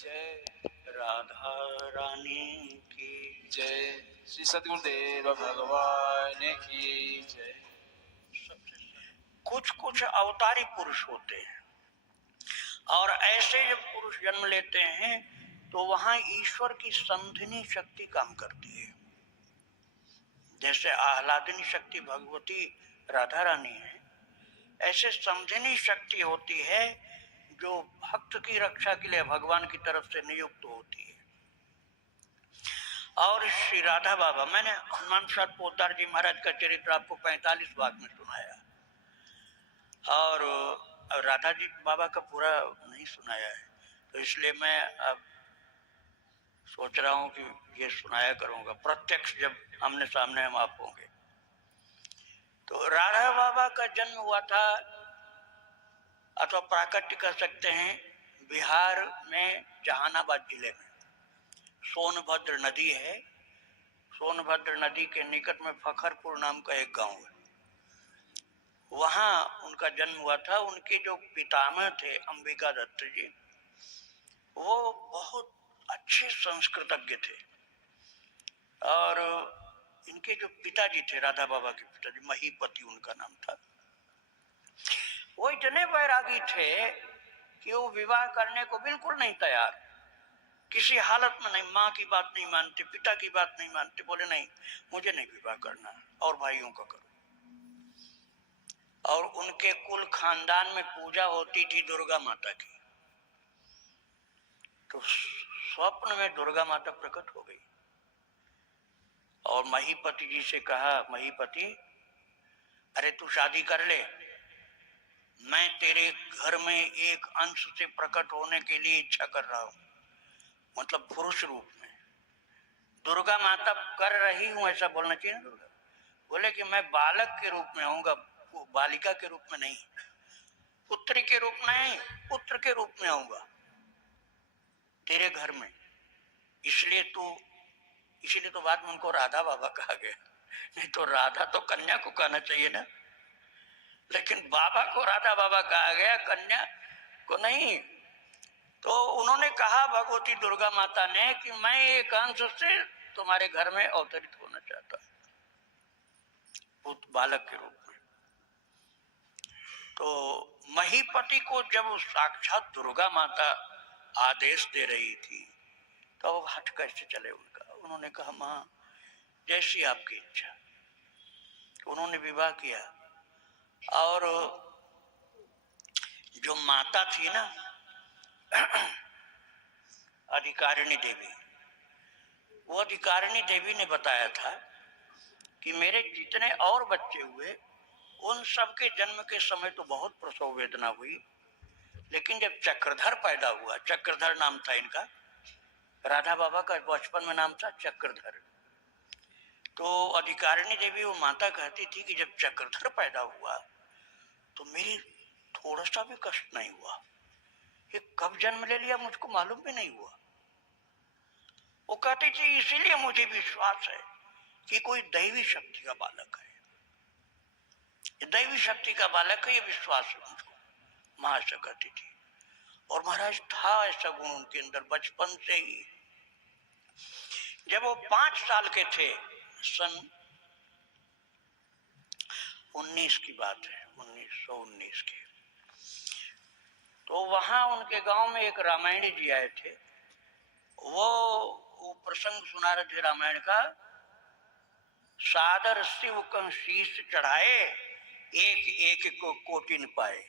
जय। राधा रानी की जय। श्री सद्गुरुदेव भगवान की जय। कुछ कुछ अवतारी पुरुष होते हैं और ऐसे जब पुरुष जन्म लेते हैं तो वहां ईश्वर की संधिनी शक्ति काम करती है। जैसे आह्लादिनी शक्ति भगवती राधा रानी है, ऐसे संधिनी शक्ति होती है जो भक्त की रक्षा के लिए भगवान की तरफ से नियुक्त होती है। और श्री राधा बाबा, मैंने हनुमान प्रसाद पोद्दार जी महाराज का चरित्र आपको 45 भाग में सुनाया और राधा जी बाबा का पूरा नहीं सुनाया है, तो इसलिए मैं अब सोच रहा हूँ कि ये सुनाया करूँगा प्रत्यक्ष जब आमने सामने हम आप होंगे। तो राधा बाबा का जन्म हुआ था, अथवा प्राकट्य कर सकते हैं, बिहार में जहानाबाद जिले में सोनभद्र नदी है। सोनभद्र नदी के निकट में फखरपुर नाम का एक गांव है, वहां उनका जन्म हुआ था। उनके जो पितामह थे अंबिका दत्त जी, वो बहुत अच्छे संस्कृतज्ञ थे और इनके जो पिताजी थे, राधा बाबा के पिताजी, महीपति उनका नाम था, वो इतने वैरागी थे कि वो विवाह करने को बिल्कुल नहीं तैयार, किसी हालत में नहीं। माँ की बात नहीं मानते, पिता की बात नहीं मानते, बोले नहीं मुझे नहीं विवाह करना और भाइयों का करो। और उनके कुल खानदान में पूजा होती थी दुर्गा माता की। तो स्वप्न में दुर्गा माता प्रकट हो गई और महीपति जी से कहा, महीपति अरे तू शादी कर ले, मैं तेरे घर में एक अंश से प्रकट होने के लिए इच्छा कर रहा हूं, मतलब पुरुष रूप में। दुर्गा माता कर रही हूं ऐसा बोलना चाहिए ना। दुर्गा बोले कि मैं बालक के रूप में आऊंगा, बालिका के रूप में नहीं, पुत्री के रूप में नहीं, पुत्र के रूप में आऊंगा तेरे घर में। इसलिए तो बाद में उनको राधा बाबा कहा गया, नहीं तो राधा तो कन्या को कहना चाहिए ना, लेकिन बाबा को राधा बाबा कहा गया, कन्या को नहीं। तो उन्होंने कहा भगवती दुर्गा माता ने कि मैं एक अंश से तुम्हारे घर में अवतरित होना चाहता हूं, बालक के रूप में। तो महीपति को जब साक्षात दुर्गा माता आदेश दे रही थी तो वो हट कैसे चले उनका। उन्होंने कहा माँ जैसी आपकी इच्छा। उन्होंने विवाह किया और जो माता थी ना अधिकारिणी देवी, वो अधिकारिणी देवी ने बताया था कि मेरे जितने और बच्चे हुए उन सब के जन्म के समय तो बहुत प्रसव वेदना हुई, लेकिन जब चक्रधर पैदा हुआ, चक्रधर नाम था इनका, राधा बाबा का बचपन में नाम था चक्रधर, तो अधिकारिणी देवी वो माता कहती थी कि जब चक्रधर पैदा हुआ तो मेरी थोड़ा सा भी कष्ट नहीं हुआ। ये कब जन्म ले लिया मुझको मालूम भी नहीं हुआ। वो कहती थी इसीलिए मुझे विश्वास है कि कोई दैवी शक्ति का बालक है, दैवी शक्ति का बालक है, ये विश्वास है मुझको, महाशय कहती थी। और महाराज था ऐसा गुण उनके अंदर बचपन से ही। जब वो 5 साल के थे, सन 19 की बात है, 1919 की, तो वहां उनके गांव में एक रामायणी जी आए थे। वो प्रसंग सुना रहे थे रामायण का। सादर शिव का शीश चढ़ाए, एक एक को कोटिन पाए।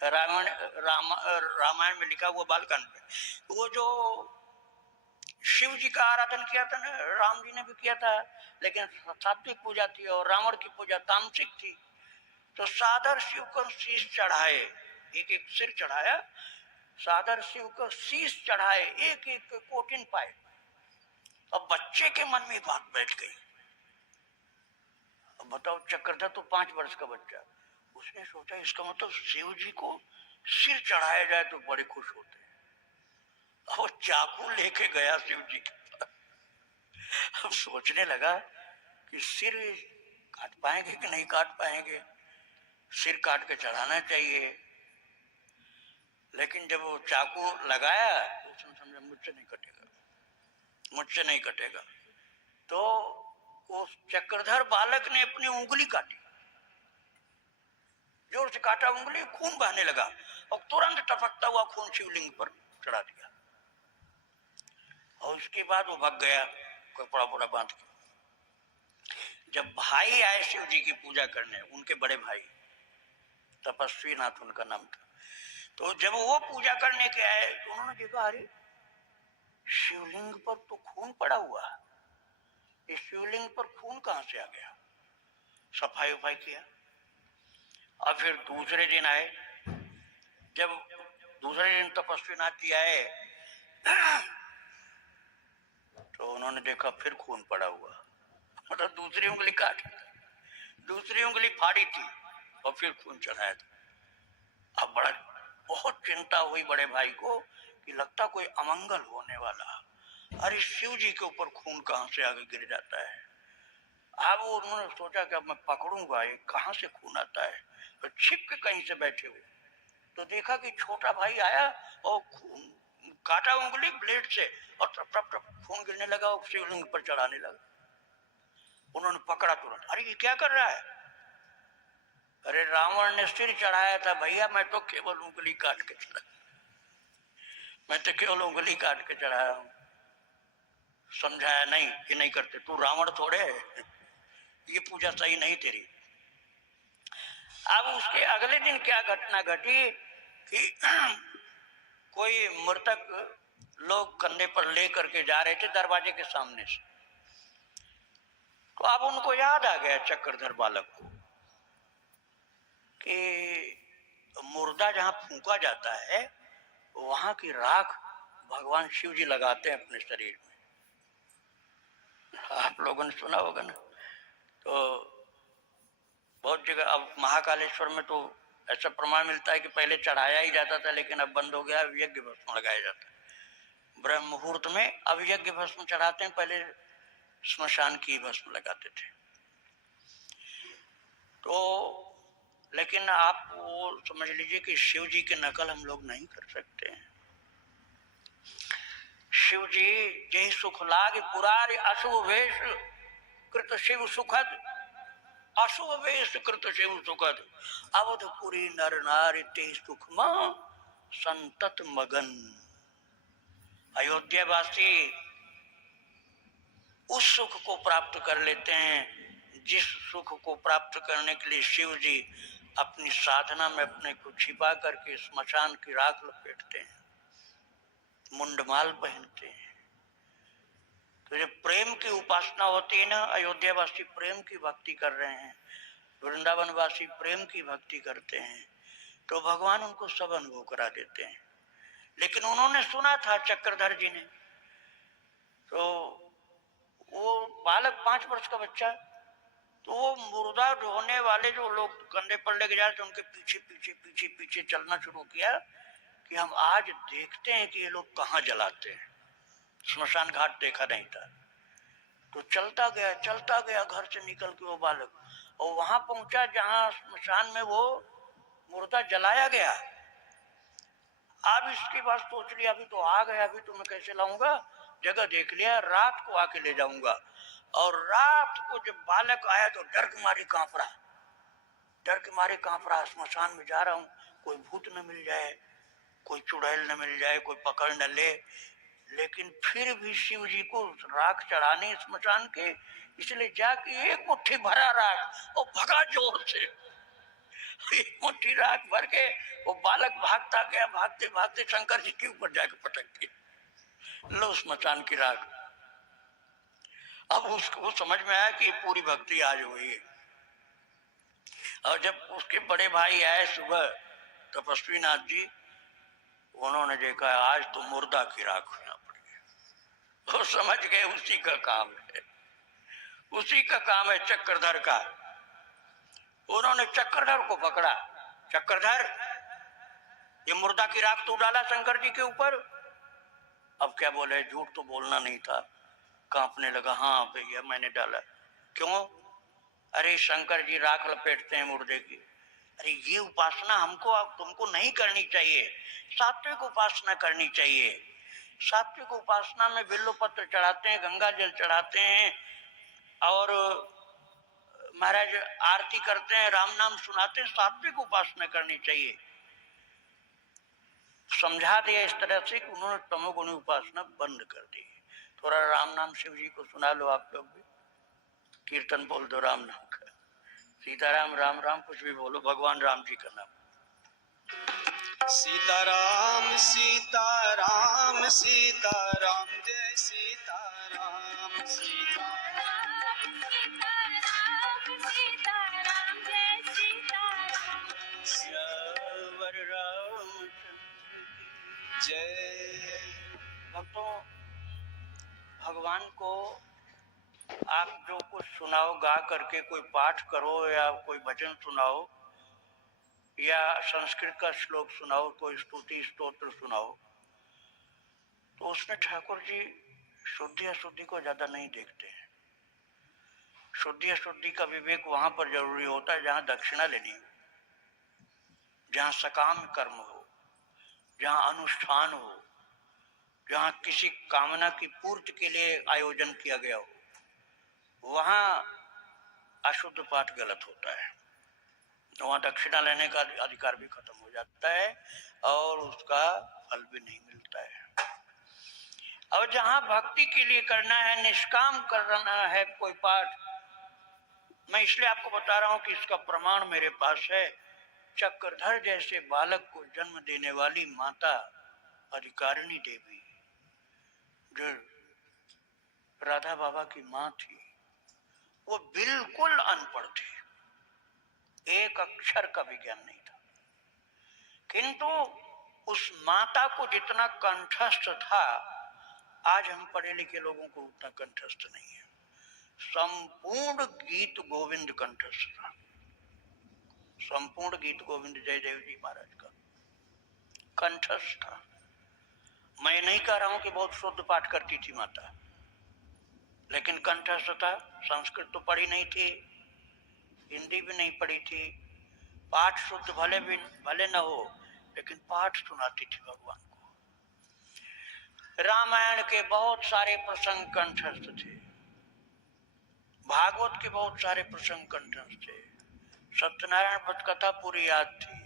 रामायण में लिखा हुआ बालकांड में। वो जो शिव जी का आराधन किया था ना, राम जी ने भी किया था, लेकिन सात्विक पूजा थी और रावण की पूजा तामसिक थी। तो सादर शिव को शीश चढ़ाए, एक एक सिर चढ़ाया, सादर शिव को शीश चढ़ाए, एक एक कोटिन पाए। अब बच्चे के मन में बात बैठ गई। अब बताओ, चक्रधर तो 5 वर्ष का बच्चा, उसने सोचा इसका मतलब शिव जी को सिर चढ़ाया जाए तो बड़े खुश होते हैं। और चाकू लेके गया शिव जी के पास। अब सोचने लगा कि सिर काट पाएंगे कि नहीं काट पाएंगे, सिर काट के चढ़ाना चाहिए। लेकिन जब वो चाकू लगाया तो उसने मुझसे नहीं कटेगा, मुझसे नहीं कटेगा। तो उस चक्रधर बालक ने अपनी उंगली काटी, जोर से काटा, उंगली, खून बहने लगा और तुरंत टपकता हुआ खून शिवलिंग पर चढ़ा दिया। और उसके बाद वो भाग गया कपड़ा पूरा बांध के। जब भाई आए शिव जी की पूजा करने, उनके बड़े भाई, तपस्वी नाथ उनका नाम था, तो जब वो पूजा करने के आए तो उन्होंने देखा, अरे शिवलिंग पर तो खून पड़ा हुआ, इस शिवलिंग पर खून कहां से आ गया? सफाई उफाई किया। और फिर दूसरे दिन आए, जब दूसरे दिन तपस्वी नाथ जी आए तो उन्होंने देखा फिर खून पड़ा हुआ, मतलब दूसरी उंगली काट, दूसरी उंगली फाड़ी थी और फिर खून चढ़ाया था। अब बड़ा बहुत चिंता हुई बड़े भाई को कि लगता कोई अमंगल होने वाला। अरे शिव जी के ऊपर खून कहां से आगे गिर जाता है। अब उन्होंने सोचा कि अब मैं पकड़ूंगा ये कहां से खून आता है, तो छिप के कहीं से बैठे हुए तो देखा कि छोटा भाई आया और खून काटा उंगली ब्लेड से और टप टप टप खून गिरने लगा और शिवलिंग पर चढ़ाने लगा। उन्होंने पकड़ा तुरंत, अरे ये क्या कर रहा है? अरे रावण ने सिर चढ़ाया था भैया, मैं तो केवल उंगली काट के चढ़ा, मैं तो केवल उंगली काट के चढ़ाया हूं। समझाया, नहीं ये नहीं करते, तू रावण थोड़े है, ये पूजा सही नहीं तेरी। अब उसके अगले दिन क्या घटना घटी कि कोई मृतक लोग कंधे पर ले करके जा रहे थे दरवाजे के सामने से, तो अब उनको याद आ गया चक्रधर बालक को कि मुर्दा जहां फूंका जाता है वहां की राख भगवान शिव जी लगाते हैं अपने शरीर में। आप लोगों ने सुना होगा ना। तो बहुत जगह, अब महाकालेश्वर में तो ऐसा प्रमाण मिलता है कि पहले चढ़ाया ही जाता था, लेकिन अब बंद हो गया, यज्ञ भस्म लगाया जाता है। ब्रह्म मुहूर्त में अब यज्ञ भस्म चढ़ाते हैं, पहले स्मशान की भस्म लगाते थे। तो लेकिन आप वो समझ लीजिए कि शिव जी की नकल हम लोग नहीं कर सकते हैं। शिव जी जय सुख लाग पुरारी अशुभ वेश कृत शिव सुखद, अशुभ वेश कृत शिव सुखद, अवधपुरी नर नारी ते सुखमा संतत मगन। अयोध्यावासी उस सुख को प्राप्त कर लेते हैं जिस सुख को प्राप्त करने के लिए शिव जी अपनी साधना में अपने को छिपा करके स्मशान की राख लपेटते हैं, मुंडमाल पहनते हैं। तो जब प्रेम की उपासना होती है ना, अयोध्यावासी प्रेम की भक्ति कर रहे हैं, वृंदावनवासी प्रेम की भक्ति करते हैं, तो भगवान उनको सब अनुभव करा देते हैं। लेकिन उन्होंने सुना था चक्रधर जी ने, तो वो बालक 5 वर्ष का बच्चा, तो वो मुर्दा ढोने वाले जो लोग कंधे पर लेके जा रहे थे उनके पीछे पीछे पीछे पीछे चलना शुरू किया कि हम आज देखते हैं कि ये लोग कहाँ जलाते हैं। स्मशान घाट देखा नहीं था, तो चलता गया घर से निकल के वो बालक, और वहां पहुंचा जहां स्मशान में वो मुर्दा जलाया गया। अब इसकी बात सोच लिया, अभी तो आ गया, अभी तो मैं कैसे लाऊंगा, जगह देख लिया, रात को आके ले जाऊंगा। और रात को जब बालक आया तो डर के मारे कांप रहा, स्मशान में जा रहा हूँ, कोई भूत न मिल जाए, कोई चुड़ैल न मिल जाए, कोई पकड़ न ले। लेकिन फिर भी शिव जी को राख चढ़ाने स्मशान के, इसलिए जाके एक मुट्ठी भरा राख और भगा जोर से, एक मुट्ठी राख भर के वो बालक भागता गया, भागते भागते शंकर जी के ऊपर जाके पटक गया, लो स्मशान की राख। अब उसको समझ में आया कि पूरी भक्ति आज हुई है। और जब उसके बड़े भाई आए सुबह, तपस्वी नाथ जी, उन्होंने देखा आज तो मुर्दा की राख होना पड़ेगी, वो समझ गए उसी का काम है, उसी का काम है चक्रधर का। उन्होंने चक्रधर को पकड़ा, चक्रधर ये मुर्दा की राख तू डाला शंकर जी के ऊपर? अब क्या बोले, झूठ तो बोलना नहीं था, कांपने लगा, हाँ भैया मैंने डाला। क्यों? अरे शंकर जी राख लपेटते हैं मुर्दे की। अरे ये उपासना हमको तुमको नहीं करनी चाहिए, सात्विक उपासना करनी चाहिए। सात्विक उपासना में बिल्व पत्र चढ़ाते हैं, गंगा जल चढ़ाते हैं और महाराज आरती करते हैं, राम नाम सुनाते हैं। सात्विक उपासना करनी चाहिए। समझा दिया इस तरह से कि उन्होंने तमोगुणी उपासना बंद कर दी। थोड़ा राम नाम शिव जी को सुना लो, आप लोग भी कीर्तन बोल दो राम नाम का, सीताराम राम राम कुछ भी बोलो, भगवान राम जी का नाम। सीताराम सीताराम सीताराम जय सीताराम सीताराम सीताराम जय सीताराम श्यावर रामचंद्र की जय। भक्तों, भगवान को आप जो कुछ सुनाओ, गा करके कोई पाठ करो या कोई भजन सुनाओ या संस्कृत का श्लोक सुनाओ, कोई स्तुति स्तोत्र सुनाओ, तो उसमें ठाकुर जी शुद्धि अशुद्धि को ज्यादा नहीं देखते हैं। शुद्धि अशुद्धि का विवेक वहां पर जरूरी होता है जहां दक्षिणा लेनी हो, जहां सकाम कर्म हो, जहां अनुष्ठान हो, जहां किसी कामना की पूर्ति के लिए आयोजन किया गया हो, वहां अशुद्ध पाठ गलत होता है। वहां दक्षिणा लेने का अधिकार भी खत्म हो जाता है और उसका फल भी नहीं मिलता है। और जहां भक्ति के लिए करना है, निष्काम करना है कोई पाठ, मैं इसलिए आपको बता रहा हूं कि इसका प्रमाण मेरे पास है। चक्रधर जैसे बालक को जन्म देने वाली माता अधिकारिणी देवी, जो राधा बाबा की मां थी, वो बिल्कुल अनपढ़ थी, एक अक्षर का भी ज्ञान नहीं था, किंतु उस माता को जितना कंठस्थ था, आज हम पढ़े लिखे लोगों को उतना कंठस्थ नहीं है। संपूर्ण गीत गोविंद कंठस्थ था, संपूर्ण गीत गोविंद जयदेव जी महाराज का कंठस्थ था। मैं नहीं कह रहा हूं कि बहुत शुद्ध पाठ करती थी माता, लेकिन कंठस्थ था। संस्कृत तो पढ़ी नहीं थी, हिंदी भी नहीं पढ़ी थी, पाठ शुद्ध भले न हो, लेकिन पाठ सुनाती थी भगवान को। रामायण के बहुत सारे प्रसंग कंठस्थ थे, भागवत के बहुत सारे प्रसंग कंठस्थ थे, सत्यनारायण व्रत कथा पूरी याद थी,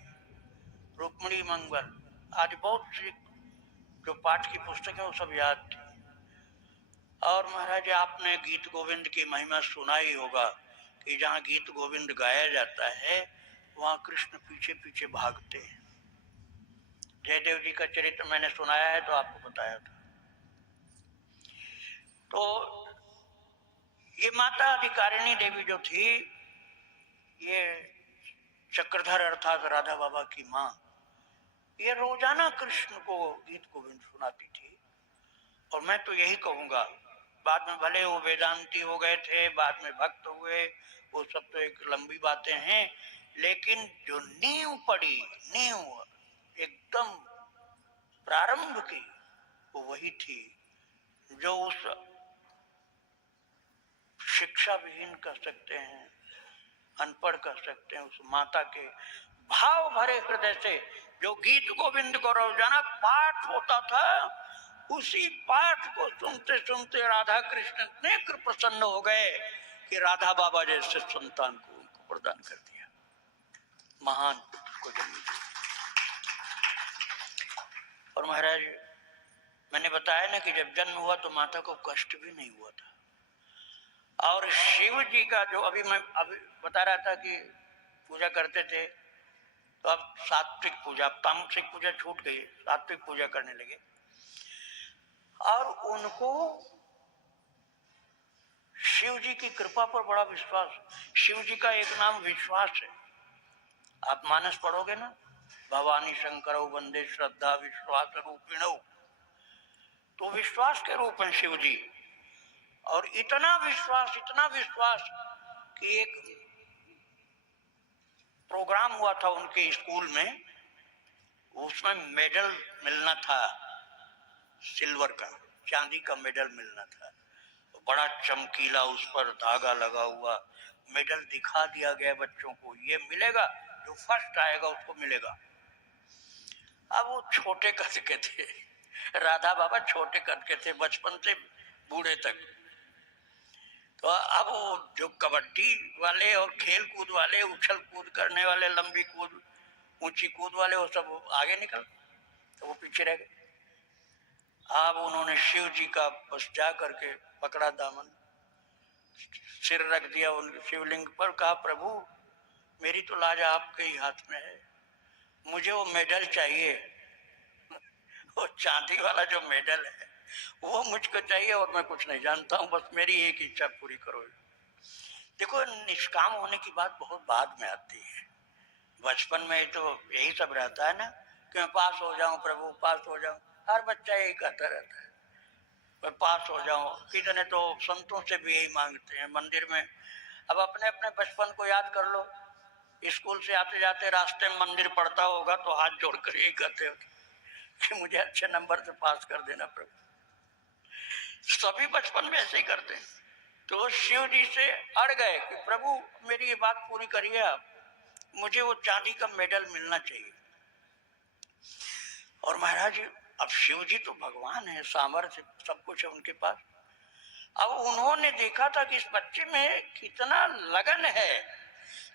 रुक्मिणी मंगल आदि बहुत सी जो पाठ की पुस्तक है वो सब याद थी। और महाराज आपने गीत गोविंद की महिमा सुना ही होगा कि जहाँ गीत गोविंद गाया जाता है वहाँ कृष्ण पीछे पीछे भागते हैं। जयदेव जी का चरित्र मैंने सुनाया है तो आपको बताया था। तो ये माता अधिकारिणी देवी जो थी, ये चक्रधर अर्थात राधा बाबा की माँ, ये रोजाना कृष्ण को गीत गोविंद सुनाती थी। और मैं तो यही कहूंगा, बाद में भले वो वेदांती हो गए थे, बाद में भक्त हुए, वो सब तो एक लंबी बातें हैं, लेकिन जो नींव पड़ी, नींव एकदम प्रारंभ की, वो वही थी जो उस शिक्षा विहीन कह सकते हैं, अनपढ़ कह सकते हैं, उस माता के भाव भरे हृदय से जो गीत गोविंद को रोजाना पाठ होता था, उसी पाठ को सुनते सुनते राधा कृष्ण इतने प्रसन्न हो गए कि राधा बाबा जैसे संतान को उनको प्रदान कर दिया, महान को जन्म दिया। और महाराज मैंने बताया ना कि जब जन्म हुआ तो माता को कष्ट भी नहीं हुआ था। और शिव जी का जो मैं अभी बता रहा था कि पूजा करते थे, तो अब सात्विक पूजा, तामसिक पूजा छूट गई, सात्विक पूजा करने लगे। और उनको शिव जी की कृपा पर बड़ा विश्वास। शिव जी का एक नाम विश्वास है, आप मानस पढ़ोगे ना, भवानी शंकरौ वंदे श्रद्धा विश्वास रूपिणौ, तो विश्वास के रूप में शिव जी। और इतना विश्वास कि एक प्रोग्राम हुआ था उनके स्कूल में, उसमें मेडल मिलना था, सिल्वर का, चांदी का मेडल मिलना था, तो बड़ा चमकीला उस पर धागा लगा हुआ मेडल दिखा दिया गया बच्चों को, ये मिलेगा, जो फर्स्ट आएगा उसको मिलेगा। अब वो छोटे कद के थे, राधा बाबा छोटे कद के थे, बचपन से बूढ़े तक। तो अब वो जो कबड्डी वाले और खेल कूद वाले, उछल कूद करने वाले, लंबी कूद, ऊंची कूद वाले, वो सब आगे निकल, तो वो पीछे रह गए। अब उन्होंने शिव जी का बस जा करके पकड़ा दामन, सिर रख दिया उनके शिवलिंग पर, कहा प्रभु मेरी तो लाज आपके ही हाथ में है, मुझे वो मेडल चाहिए, वो चांदी वाला जो मेडल है वो मुझको चाहिए, और मैं कुछ नहीं जानता हूँ, बस मेरी एक इच्छा पूरी करो। देखो, निष्काम होने की बात बहुत बाद में आती है, बचपन में तो यही सब रहता है ना कि मैं पास हो जाऊं प्रभु, पास हो जाऊं। हर बच्चा यही कहता रहता है, मैं पास हो जाऊं। कितने तो संतों से भी यही मांगते हैं मंदिर में। अब अपने अपने बचपन को याद कर लो, स्कूल से आते जाते रास्ते में मंदिर पड़ता होगा तो हाथ जोड़कर यही कहते हो कि मुझे अच्छे नंबर से पास कर देना प्रभु। सभी बचपन में ऐसे ही करते हैं। तो शिव जी से अड़ गए कि प्रभु मेरी ये बात पूरी करिए आप, मुझे वो चांदी का मेडल मिलना चाहिए। और महाराज अब शिव जी तो भगवान है, सामर्थ्य सब कुछ है उनके पास। अब उन्होंने देखा था कि इस बच्चे में कितना लगन है,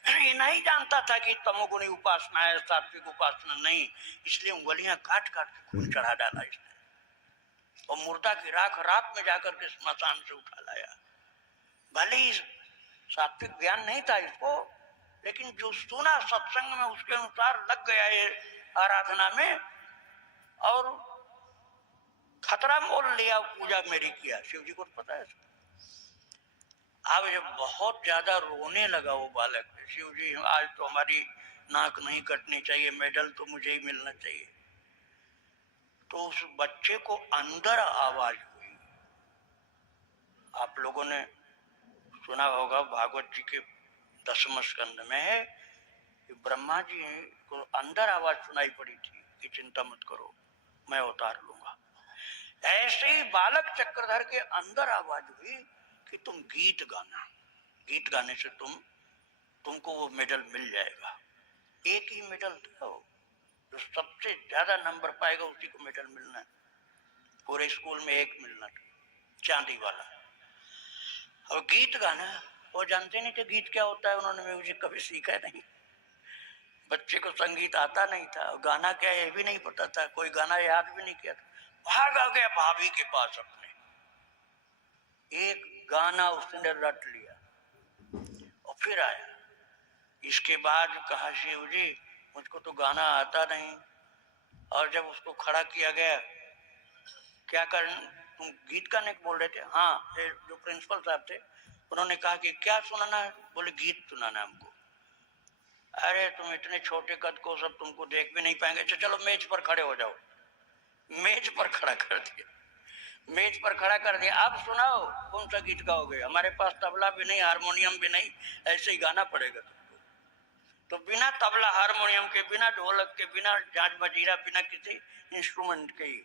ये नहीं जानता था कि तमोगुणी उपासना है, सात्विक उपासना नहीं, इसलिए उंगलियां काट काट के खून चढ़ा डाला इसने, और मुर्दा की राख रात में जाकर के स्मशान से उठा लाया। भले ही सात्विक ज्ञान नहीं था इसको, लेकिन जो सुना सत्संग में उसके अनुसार लग गया ये आराधना में, और खतरा मोल लिया, पूजा मेरी किया। शिव जी को पता है। अब जब बहुत ज्यादा रोने लगा वो बालक, शिव जी आज तो हमारी नाक नहीं कटनी चाहिए, मेडल तो मुझे ही मिलना चाहिए। तो उस बच्चे को अंदर आवाज हुई, आप लोगों ने सुना होगा भागवत जी के 10वें स्कंद में है कि ब्रह्मा जी को अंदर आवाज सुनाई पड़ी थी कि चिंता मत करो, मैं उतार लूंगा। ऐसे ही बालक चक्रधर के अंदर आवाज हुई कि तुम गीत गाना, गीत गाने से तुमको वो मेडल मिल जाएगा। एक ही मेडल था वो, जो सबसे ज्यादा नंबर पाएगा उसी को मेडल मिलना है। पूरे स्कूल में एक मिलना था, चांदी वाला। और गीत गाना, वो जानते नहीं थे गीत क्या होता है, उन्होंने म्यूजिक कभी सीखा नहीं, बच्चे को संगीत आता नहीं था, गाना क्या है ये भी नहीं पता था, कोई गाना याद भी नहीं किया था। भाग आ गया भाभी के पास अपने, एक गाना उसने रट लिया और फिर आया। इसके बाद कहा शिव जी मुझको तो गाना आता नहीं। और जब उसको खड़ा किया गया, क्या कर, तुम गीत गाने को बोल रहे थे? हाँ, जो प्रिंसिपल साहब थे उन्होंने कहा कि क्या सुनाना है? बोले गीत सुनाना है हमको। अरे तुम इतने छोटे कद को सब तुमको देख भी नहीं पाएंगे, चलो मेज पर खड़े हो जाओ। मेज पर खड़ा कर दिया, मेज पर खड़ा कर दिया। अब सुनाओ कौन सा गीत गाओगे, हमारे पास तबला भी नहीं, हारमोनियम भी नहीं, ऐसे ही गाना पड़ेगा तुमको। तो बिना तबला हारमोनियम के, बिना ढोलक के, बिना झांझ मजीरा, बिना किसी इंस्ट्रूमेंट के ही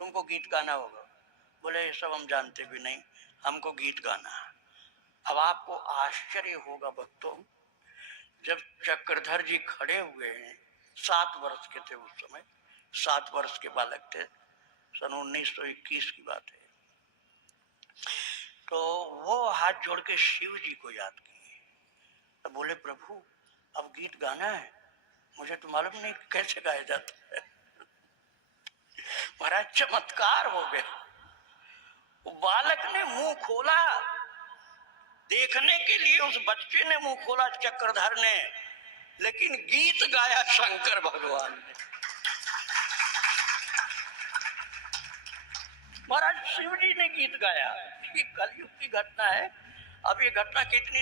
तुमको गीत गाना होगा। बोले ये सब हम जानते भी नहीं, हमको गीत गाना है। अब आपको आश्चर्य होगा भक्तों, जब चक्रधर जी खड़े हुए हैं, 7 वर्ष के थे उस समय, 7 वर्ष के बालक थे, सन 1921 की बात है। तो वो हाथ जोड़ के शिव जी को याद किए, तो बोले प्रभु अब गीत गाना है, मुझे तो मालूम नहीं कैसे गाया जाता है। महाराज चमत्कार हो गया। बालक ने मुंह खोला, देखने के लिए उस बच्चे ने मुंह खोला चक्रधर ने, लेकिन गीत गाया शंकर भगवान ने। महाराज शिव जी ने गीत गाया। ये कलयुग की घटना है। अब ये घटना कितनी,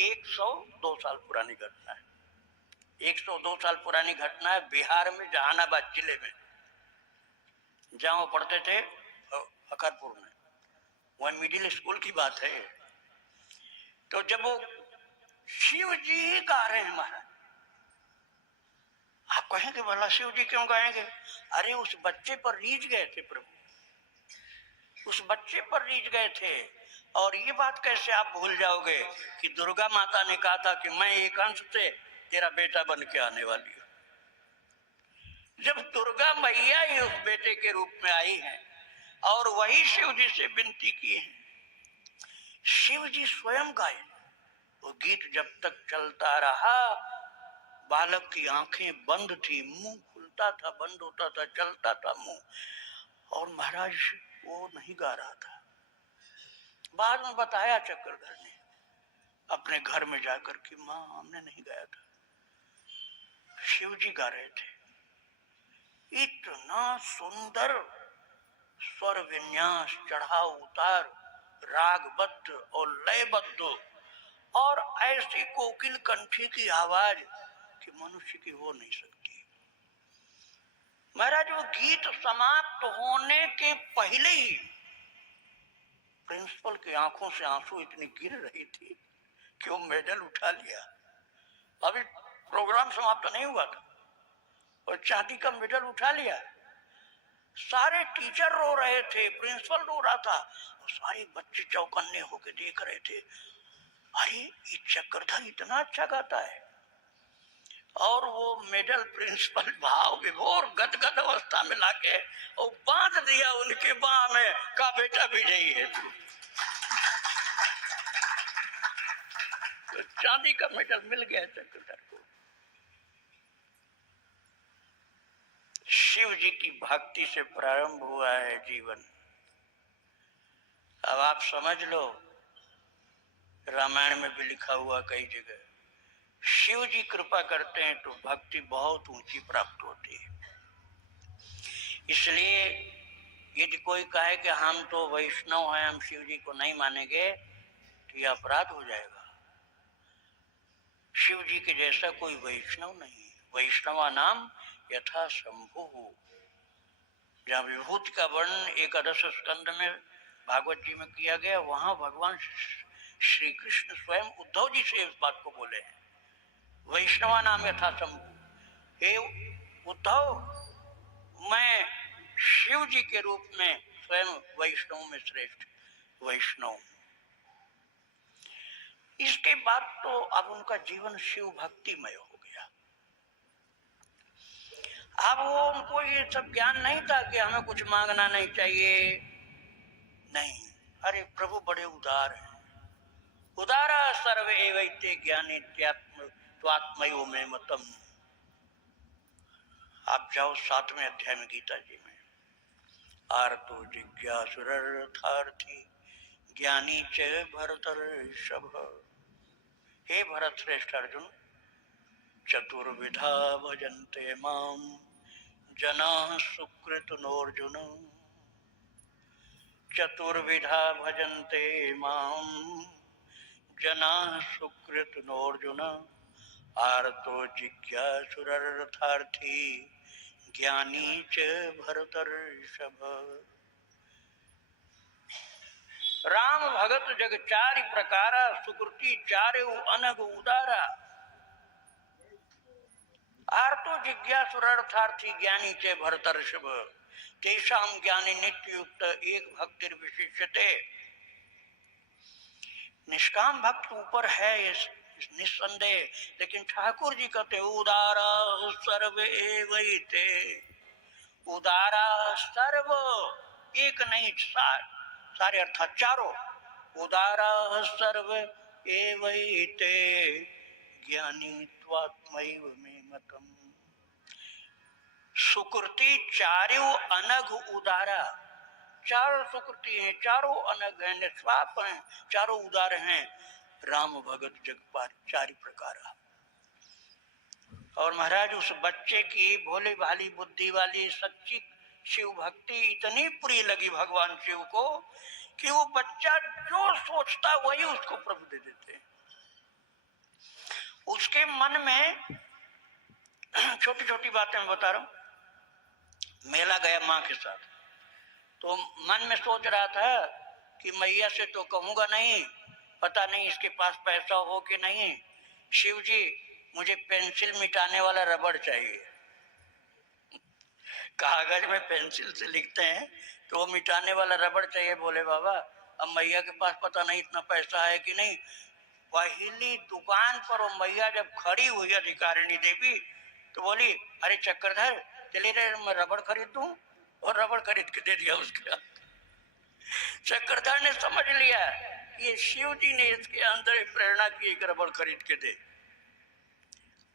102 साल पुरानी घटना है। 102 साल पुरानी घटना है बिहार में, जहानाबाद जिले में, जहां वो पढ़ते थे अकरपुर में, वह मिडिल स्कूल की बात है। तो जब वो शिव जी गा रहे हैं महाराज, आप कहेंगे भला शिव जी क्यों गाएंगे? अरे उस बच्चे पर रीझ गए थे प्रभु, उस बच्चे पर रीझ गए थे। और ये बात कैसे आप भूल जाओगे कि दुर्गा माता ने कहा था कि मैं एक अंश से तेरा बेटा बन के आने वाली हूं। जब दुर्गा मैया ही उस बेटे के रूप में आई हैं और वही शिव जी से विनती की है, शिव जी स्वयं गाए। वो गीत जब तक चलता रहा, बालक की आंखें बंद थी, मुंह खुलता था, बंद होता था, चलता था मुंह, और महाराज वो नहीं गा रहा था। बाद में बताया चक्रधर ने अपने घर में जाकर कि माँ हमने नहीं गाया था, शिव जी गा रहे थे। इतना सुंदर स्वर विन्यास, चढ़ाव उतार, रागबद्ध और लयबद्ध, और ऐसी कोकिल कंठी की आवाज कि मनुष्य की हो नहीं सकती। महाराज वो गीत समाप्त होने के पहले ही प्रिंसिपल की आंखों से आंसू इतनी गिर रही थी कि वो मेडल उठा लिया। अभी प्रोग्राम समाप्त नहीं हुआ था और चांदी का मेडल उठा लिया। सारे टीचर रो रहे थे, प्रिंसिपल रो रहा था, और सारे बच्चे चौकन्ने होकर देख रहे थे, अरे ये चक्रधर इतना अच्छा गाता है। और वो मेडल प्रिंसिपल भाव विभोर गदगद अवस्था में लाके और बांध दिया उनके बाह में, का बेटा विजयी है। तो चांदी का मेडल मिल गया चक्रधर को। शिव जी की भक्ति से प्रारंभ हुआ है जीवन। अब आप समझ लो, रामायण में भी लिखा हुआ कई जगह, शिव जी कृपा करते हैं तो भक्ति बहुत ऊंची प्राप्त होती है। इसलिए यदि कोई कहे कि हम तो वैष्णव हैं, हम शिव जी को नहीं मानेंगे, तो यह अपराध हो जाएगा। शिव जी के जैसा कोई वैष्णव नहीं। वैष्णवा नाम यथा शंभु। जहाँ विभूति का वर्णन एकादश स्कंद में भागवत जी में किया गया, वहां भगवान श्री कृष्ण स्वयं उद्धव जी से इस बात को बोले हैं, वैष्णवा नाम यथा शंभु। हे उद्धव, मैं शिव जी के रूप में स्वयं वैष्णव में श्रेष्ठ वैष्णव। इसके बाद तो अब उनका जीवन शिव भक्तिमय हो गया। अब वो उनको ये सब ज्ञान नहीं था कि हमें कुछ मांगना नहीं चाहिए, नहीं। अरे प्रभु बड़े उदार हैं। उदारा सर्व एवैते ज्ञानी त्वात्मयो में मतम। आप जाओ 7वें अध्याय में गीता जी में, आर्तो जिज्ञासुरर्थार्थी ज्ञानी च भरतर्षभ। हे भरत श्रेष्ठ अर्जुन, चतुर्विधा भजन्ते माम जनाः सुकृतनोऽर्जुन। चतुर्विधा भजन्ते माम जनाः सुकृतनोऽर्जुन। आर्तो जिज्ञासुरर्थार्थी ज्ञानी च भरतर्षभ। राम भगत जग चारि प्रकारा, सुकृति चार्यु अनग उदारा। आर्तो जिज्ञासुरर्थार्थी ज्ञानी च भरतर्षभ। तेषां ज्ञानी नित्ययुक्त एक भक्तिर्विशिष्यते। निष्काम भक्त ऊपर है ये निस्संदेह, लेकिन ठाकुर जी कहते उदारा सर्व एवैते। उदारा सर्व, एक नहीं, सारे अर्थात चारों। उदारा सर्व एवैते ज्ञानी त्वात्मैव में मतम। सुकृति चार्यो अनघ उदारा। चारों सुकृति हैं, चारों अनग हैं, निष्पाप हैं, चारों उदार हैं। राम भगत जगपाल चारि प्रकार। और महाराज उस बच्चे की भोले भाली बुद्धि वाली सच्ची शिव भक्ति इतनी प्रिय लगी भगवान शिव को कि वो बच्चा जो सोचता वही उसको प्रभु दे देते। उसके मन में छोटी छोटी बातें मैं बता रहा हूं। मेला गया माँ के साथ, तो मन में सोच रहा था कि मैया से तो कहूंगा नहीं, पता नहीं इसके पास पैसा हो कि नहीं। शिव जी मुझे पेंसिल मिटाने वाला रबड़ चाहिए। कागज में पेंसिल से लिखते हैं तो वो मिटाने वाला रबड़ चाहिए। बोले बाबा अब मैया के पास पता नहीं इतना पैसा है कि नहीं। पहली दुकान पर वो मैया जब खड़ी हुई अधिकारिणी देवी, तो बोली अरे चक्रधर चले रहे, मैं रबड़ खरीद दूं, और रबड़ खरीद के दे दिया उसके हाथ। चक्रधर ने समझ लिया ये शिव जी ने इसके अंदर प्रेरणा की एक रबड़ खरीद के दे।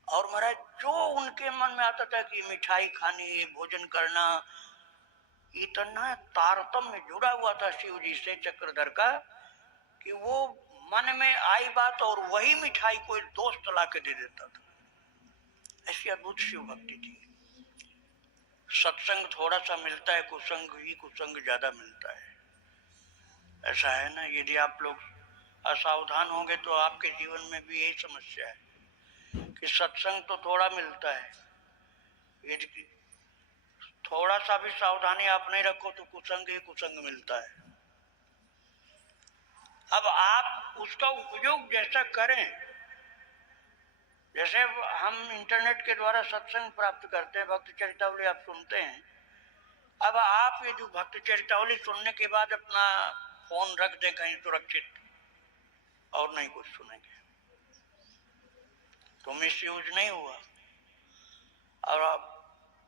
और महाराज जो उनके मन में आता था कि मिठाई खानी, भोजन करना, इतना तारतम्य जुड़ा हुआ था शिव जी से चक्रधर का कि वो मन में आई बात और वही मिठाई कोई दोस्त ला के दे देता था। ऐसी अद्भुत शिव भक्ति थी। सत्संग थोड़ा सा मिलता है, कुसंग ज्यादा मिलता है। ऐसा है ना, यदि आप लोग असावधान होंगे तो आपके जीवन में भी यही समस्या है कि सत्संग तो थोड़ा मिलता है, यदि थोड़ा सा भी सावधानी आप नहीं रखो तो कुसंग ही कुसंग मिलता है। अब आप उसका उपयोग जैसा करें, जैसे हम इंटरनेट के द्वारा सत्संग प्राप्त करते हैं, भक्त चरितावली आप सुनते हैं। अब आप ये जो भक्त चरितावली सुनने के बाद अपना फोन रख दें कहीं सुरक्षित और नहीं कुछ सुनेंगे तो मिस यूज नहीं हुआ। और आप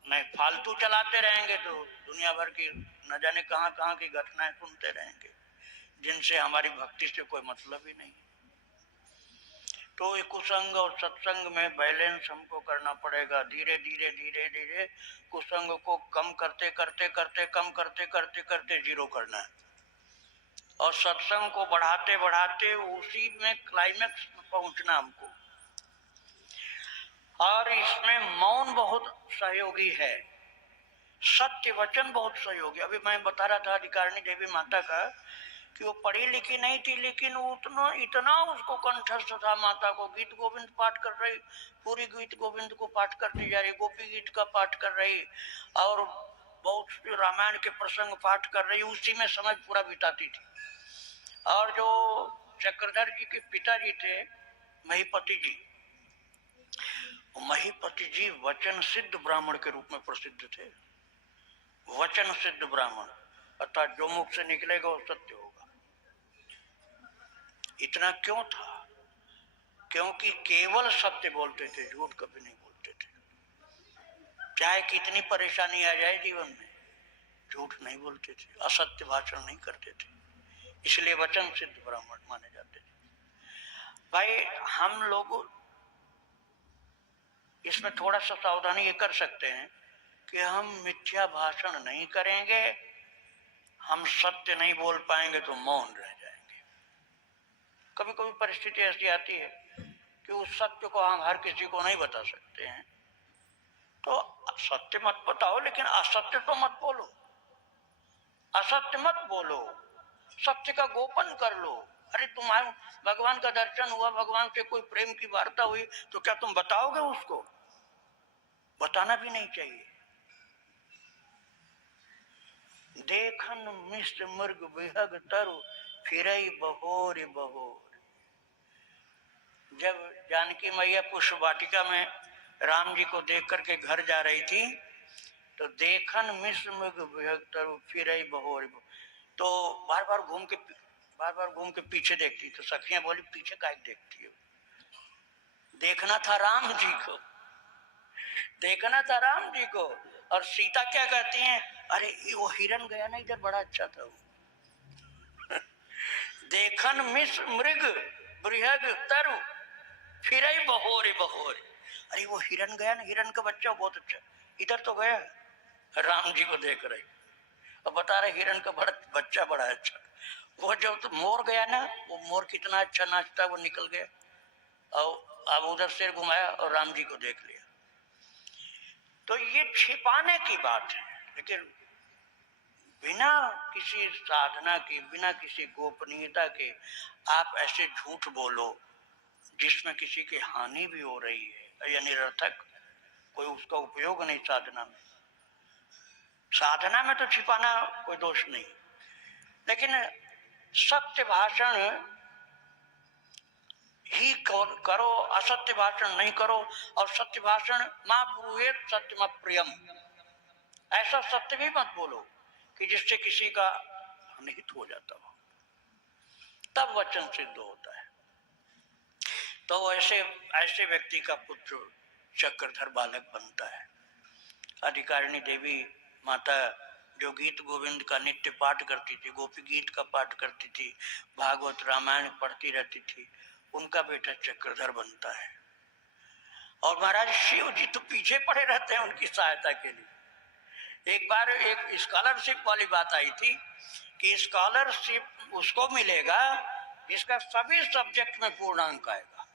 नहीं फालतू चलाते रहेंगे तो दुनिया भर की न जाने कहां कहां की घटनाएं सुनते रहेंगे जिनसे हमारी भक्ति से कोई मतलब ही नहीं। तो कुसंग और सत्संग में बैलेंस हमको करना पड़ेगा। धीरे धीरे धीरे धीरे कुसंग को कम करते करते करते कम करते करते करते जीरो करना है, और सत्संग को बढ़ाते बढ़ाते उसी में क्लाइमेक्स में पहुंचना हमको। और इसमें मौन बहुत सहयोगी है, सत्य वचन बहुत सहयोगी। अभी मैं बता रहा था अधिकारिणी देवी माता का कि वो पढ़ी लिखी नहीं थी, लेकिन उतना इतना उसको कंठस्थ था माता को। गीत गोविंद पाठ कर रही, पूरी गीत गोविंद को पाठ करती जा रही, गोपी गीत का पाठ कर रही, और बहुत रामायण के प्रसंग पाठ कर रही, उसी में समय पूरा बिताती थी। और जो चक्रधर जी के पिताजी थे महीपति जी, महीपति जी वचन सिद्ध ब्राह्मण के रूप में प्रसिद्ध थे। वचन सिद्ध ब्राह्मण अर्थात जो मुख से निकलेगा वो सत्य होगा। इतना क्यों था? क्योंकि केवल सत्य बोलते थे, झूठ कभी नहीं बोलते थे। चाहे कितनी परेशानी आ जाए जीवन में, झूठ नहीं बोलते थे, असत्य भाषण नहीं करते थे, इसलिए वचन सिद्ध ब्राह्मण माने जाते थे। भाई हम लोग इसमें थोड़ा सा सावधानी ये कर सकते हैं कि हम मिथ्या भाषण नहीं करेंगे, हम सत्य नहीं बोल पाएंगे तो मौन रह जाएंगे। कभी कभी परिस्थिति ऐसी आती है कि उस सत्य को हम हर किसी को नहीं बता सकते हैं, तो सत्य मत बताओ लेकिन असत्य तो मत बोलो, असत्य मत बोलो, सत्य का गोपन कर लो। अरे तुम्हारे भगवान का दर्शन हुआ, भगवान से कोई प्रेम की वार्ता हुई, तो क्या तुम बताओगे उसको? बताना भी नहीं चाहिए। देखन मिश्र मृग विहग तरु फिरई बहोर बहोर। जब जानकी मैया पुष्प वाटिका में राम जी को देख करके घर जा रही थी, तो देखन मिश्र मृग विहग तरु फिरई बहोर बहोर, तो बार बार घूम के पीछे देखती। तो सखियां बोली पीछे काहे देखती हो? देखना था राम जी को, देखना था राम जी को। और सीता क्या कहती हैं? अरे वो हिरन गया ना इधर, बड़ा अच्छा था वो। देखन मिश्र मृग बृहग तरु फिरई बहोर बहोर। अरे वो हिरन गया ना, हिरन का बच्चा बहुत अच्छा, इधर तो गया। राम जी को देख रही और बता रहे हिरन का बच्चा बड़ा अच्छा। वो जो तो मोर गया ना, वो मोर कितना अच्छा नाचता, वो निकल गया और अब उधर सिर घुमाया और राम जी को देख लिया। तो ये छिपाने की बात है, लेकिन बिना किसी साधना के, बिना किसी गोपनीयता के आप ऐसे झूठ बोलो जिसमें किसी की हानि भी हो रही है या निरर्थक, कोई उसका उपयोग नहीं साधना में। साधना में तो छिपाना कोई दोष नहीं, लेकिन सत्य भाषण ही करो, असत्य भाषण नहीं करो। और सत्य भाषण मां ब्रूहेत सत्यम प्रियम, ऐसा सत्य भी मत बोलो कि जिससे किसी का अनिहित हो जाता हो, तब वचन सिद्ध होता है। तो ऐसे व्यक्ति का पुत्र चक्रधर बालक बनता है। अधिकारिणी देवी माता जो गीत गोविंद का नित्य पाठ करती थी, गोपी गीत का पाठ करती थी, भागवत रामायण पढ़ती रहती थी, उनका बेटा चक्रधर बनता है। और महाराज शिव जी तो पीछे पड़े रहते हैं उनकी सहायता के लिए। एक बार एक स्कॉलरशिप वाली बात आई थी कि स्कॉलरशिप उसको मिलेगा जिसका सभी सब्जेक्ट में पूर्णांक आएगा।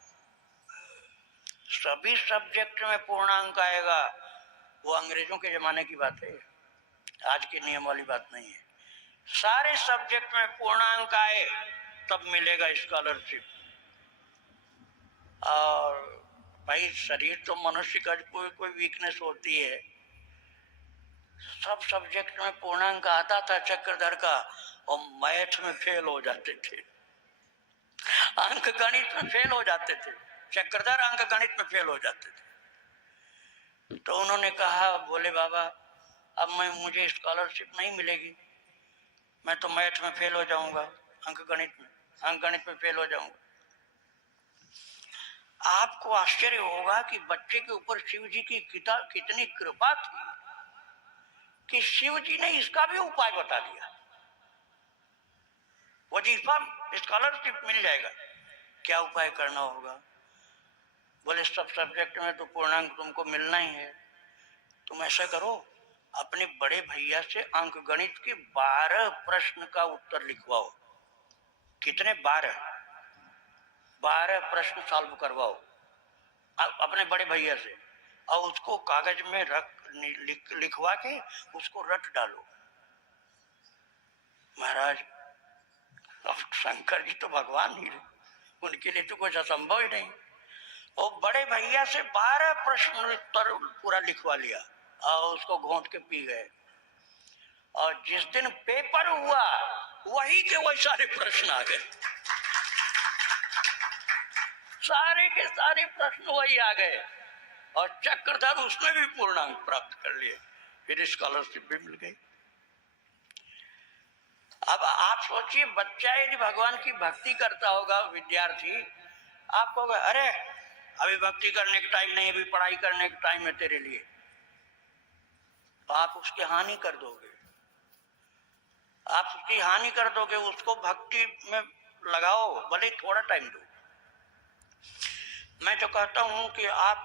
सभी सब्जेक्ट में पूर्णांक आएगा। वो अंग्रेजों के जमाने की बात है, आज के नियम वाली बात नहीं है। सारे सब्जेक्ट में पूर्णांक आए तब मिलेगा स्कॉलरशिप। और भाई शरीर तो मनुष्य का कोई कोई वीकनेस होती है। सब सब्जेक्ट में पूर्णांक आता था चक्रधर का, और मैथ में फेल हो जाते थे, अंक गणित में फेल हो जाते थे। चक्रधर अंक गणित में फेल हो जाते थे। तो उन्होंने कहा, बोले बाबा अब मुझे स्कॉलरशिप नहीं मिलेगी, मैं तो मैथ में फेल हो जाऊंगा, अंक गणित में फेल हो जाऊंगा। आपको आश्चर्य होगा कि बच्चे के ऊपर शिव जी की कितनी कृपा थी कि शिव जी ने इसका भी उपाय बता दिया। वजीफा स्कॉलरशिप मिल जाएगा, क्या उपाय करना होगा? बोले सब सब्जेक्ट में तो पूर्णांक तुमको मिलना ही है, तुम ऐसा करो अपने बड़े भैया से अंक गणित के 12 प्रश्न का उत्तर लिखवाओ। कितने? 12 प्रश्न सॉल्व करवाओ अपने बड़े भैया से, और उसको कागज में लिखवा के उसको रट डालो। महाराज अब शंकर जी तो भगवान ही रहे, उनके लिए तो कुछ असंभव ही नहीं। और बड़े भैया से 12 प्रश्न उत्तर पूरा लिखवा लिया और उसको घोंट के पी गए। और जिस दिन पेपर हुआ वही के वही सारे प्रश्न आ गए, सारे के सारे प्रश्न वही आ गए, और चक्रधर उसमें भी पूर्णांक प्राप्त कर लिए, फिर स्कॉलरशिप भी मिल गई। अब आप सोचिए, बच्चा यदि भगवान की भक्ति करता होगा, विद्यार्थी, आप कहोगे अरे अभी भक्ति करने का टाइम नहीं, अभी पढ़ाई करने का टाइम है तेरे लिए, तो आप उसकी हानि कर दोगे। आप उसकी हानि कर दोगे, उसको भक्ति में लगाओ, भले थोड़ा टाइम दो। मैं तो कहता हूं कि आप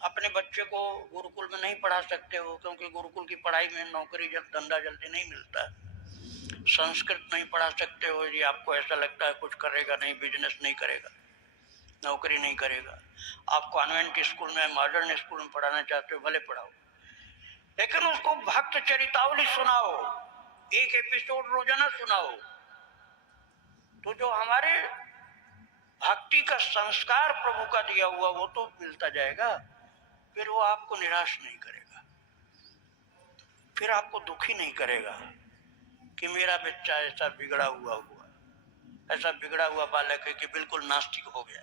अपने बच्चे को गुरुकुल में नहीं पढ़ा सकते हो, क्योंकि गुरुकुल की पढ़ाई में नौकरी धंधा जल्दी नहीं मिलता। संस्कृत नहीं पढ़ा सकते हो यदि आपको ऐसा लगता है कुछ करेगा नहीं, बिजनेस नहीं करेगा, नौकरी नहीं करेगा। आप कॉन्वेंट स्कूल में, मॉडर्न स्कूल में पढ़ाना चाहते हो, भले पढ़ाओ, लेकिन उसको भक्त चरितावली सुनाओ, एक एपिसोड रोजाना सुनाओ, तो जो हमारे भक्ति का संस्कार प्रभु का दिया हुआ वो तो मिलता जाएगा। फिर वो आपको निराश नहीं करेगा, फिर आपको दुखी नहीं करेगा कि मेरा बच्चा ऐसा बिगड़ा हुआ बालक है कि बिल्कुल नास्तिक हो गया,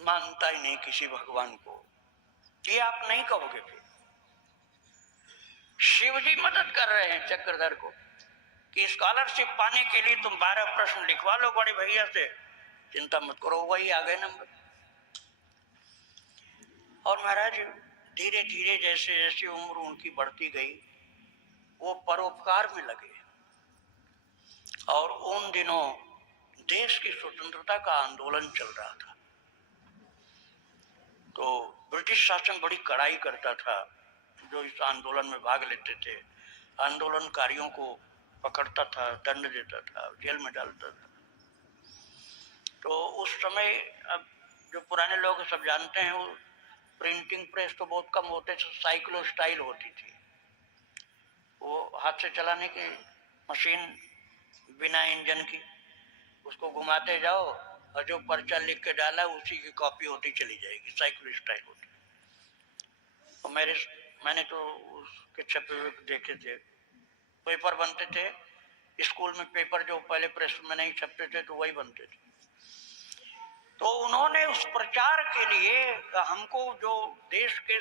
मानता ही नहीं किसी भगवान को। ये आप नहीं कहोगे। फिर शिव जी मदद कर रहे हैं चक्रधर को कि स्कॉलरशिप पाने के लिए तुम 12 प्रश्न लिखवा लो बड़े भैया से, चिंता मत करो, वही आ गए नंबर। और महाराज धीरे धीरे जैसे जैसे उम्र उनकी बढ़ती गई, वो परोपकार में लगे। और उन दिनों देश की स्वतंत्रता का आंदोलन चल रहा था, तो ब्रिटिश शासन बड़ी कड़ाई करता था जो इस आंदोलन में भाग लेते थे। आंदोलनकारियों को पकड़ता था, दंड देता था, जेल में डालता था। तो उस समय, अब जो पुराने लोग सब जानते हैं, वो प्रिंटिंग प्रेस तो बहुत कम होते थे, साइक्लो स्टाइल होती थी, वो हाथ से चलाने की मशीन बिना इंजन की, उसको घुमाते जाओ और जो पर्चा लिख के डाला उसी की कॉपी होती चली जाएगी, साइक्लो स्टाइल होती। तो मैंने तो उसके छपे हुए देखे थे, पेपर बनते थे स्कूल में, पेपर जो पहले प्रेस में नहीं छपते थे तो वही बनते थे। तो उन्होंने उस प्रचार के लिए, हमको जो देश के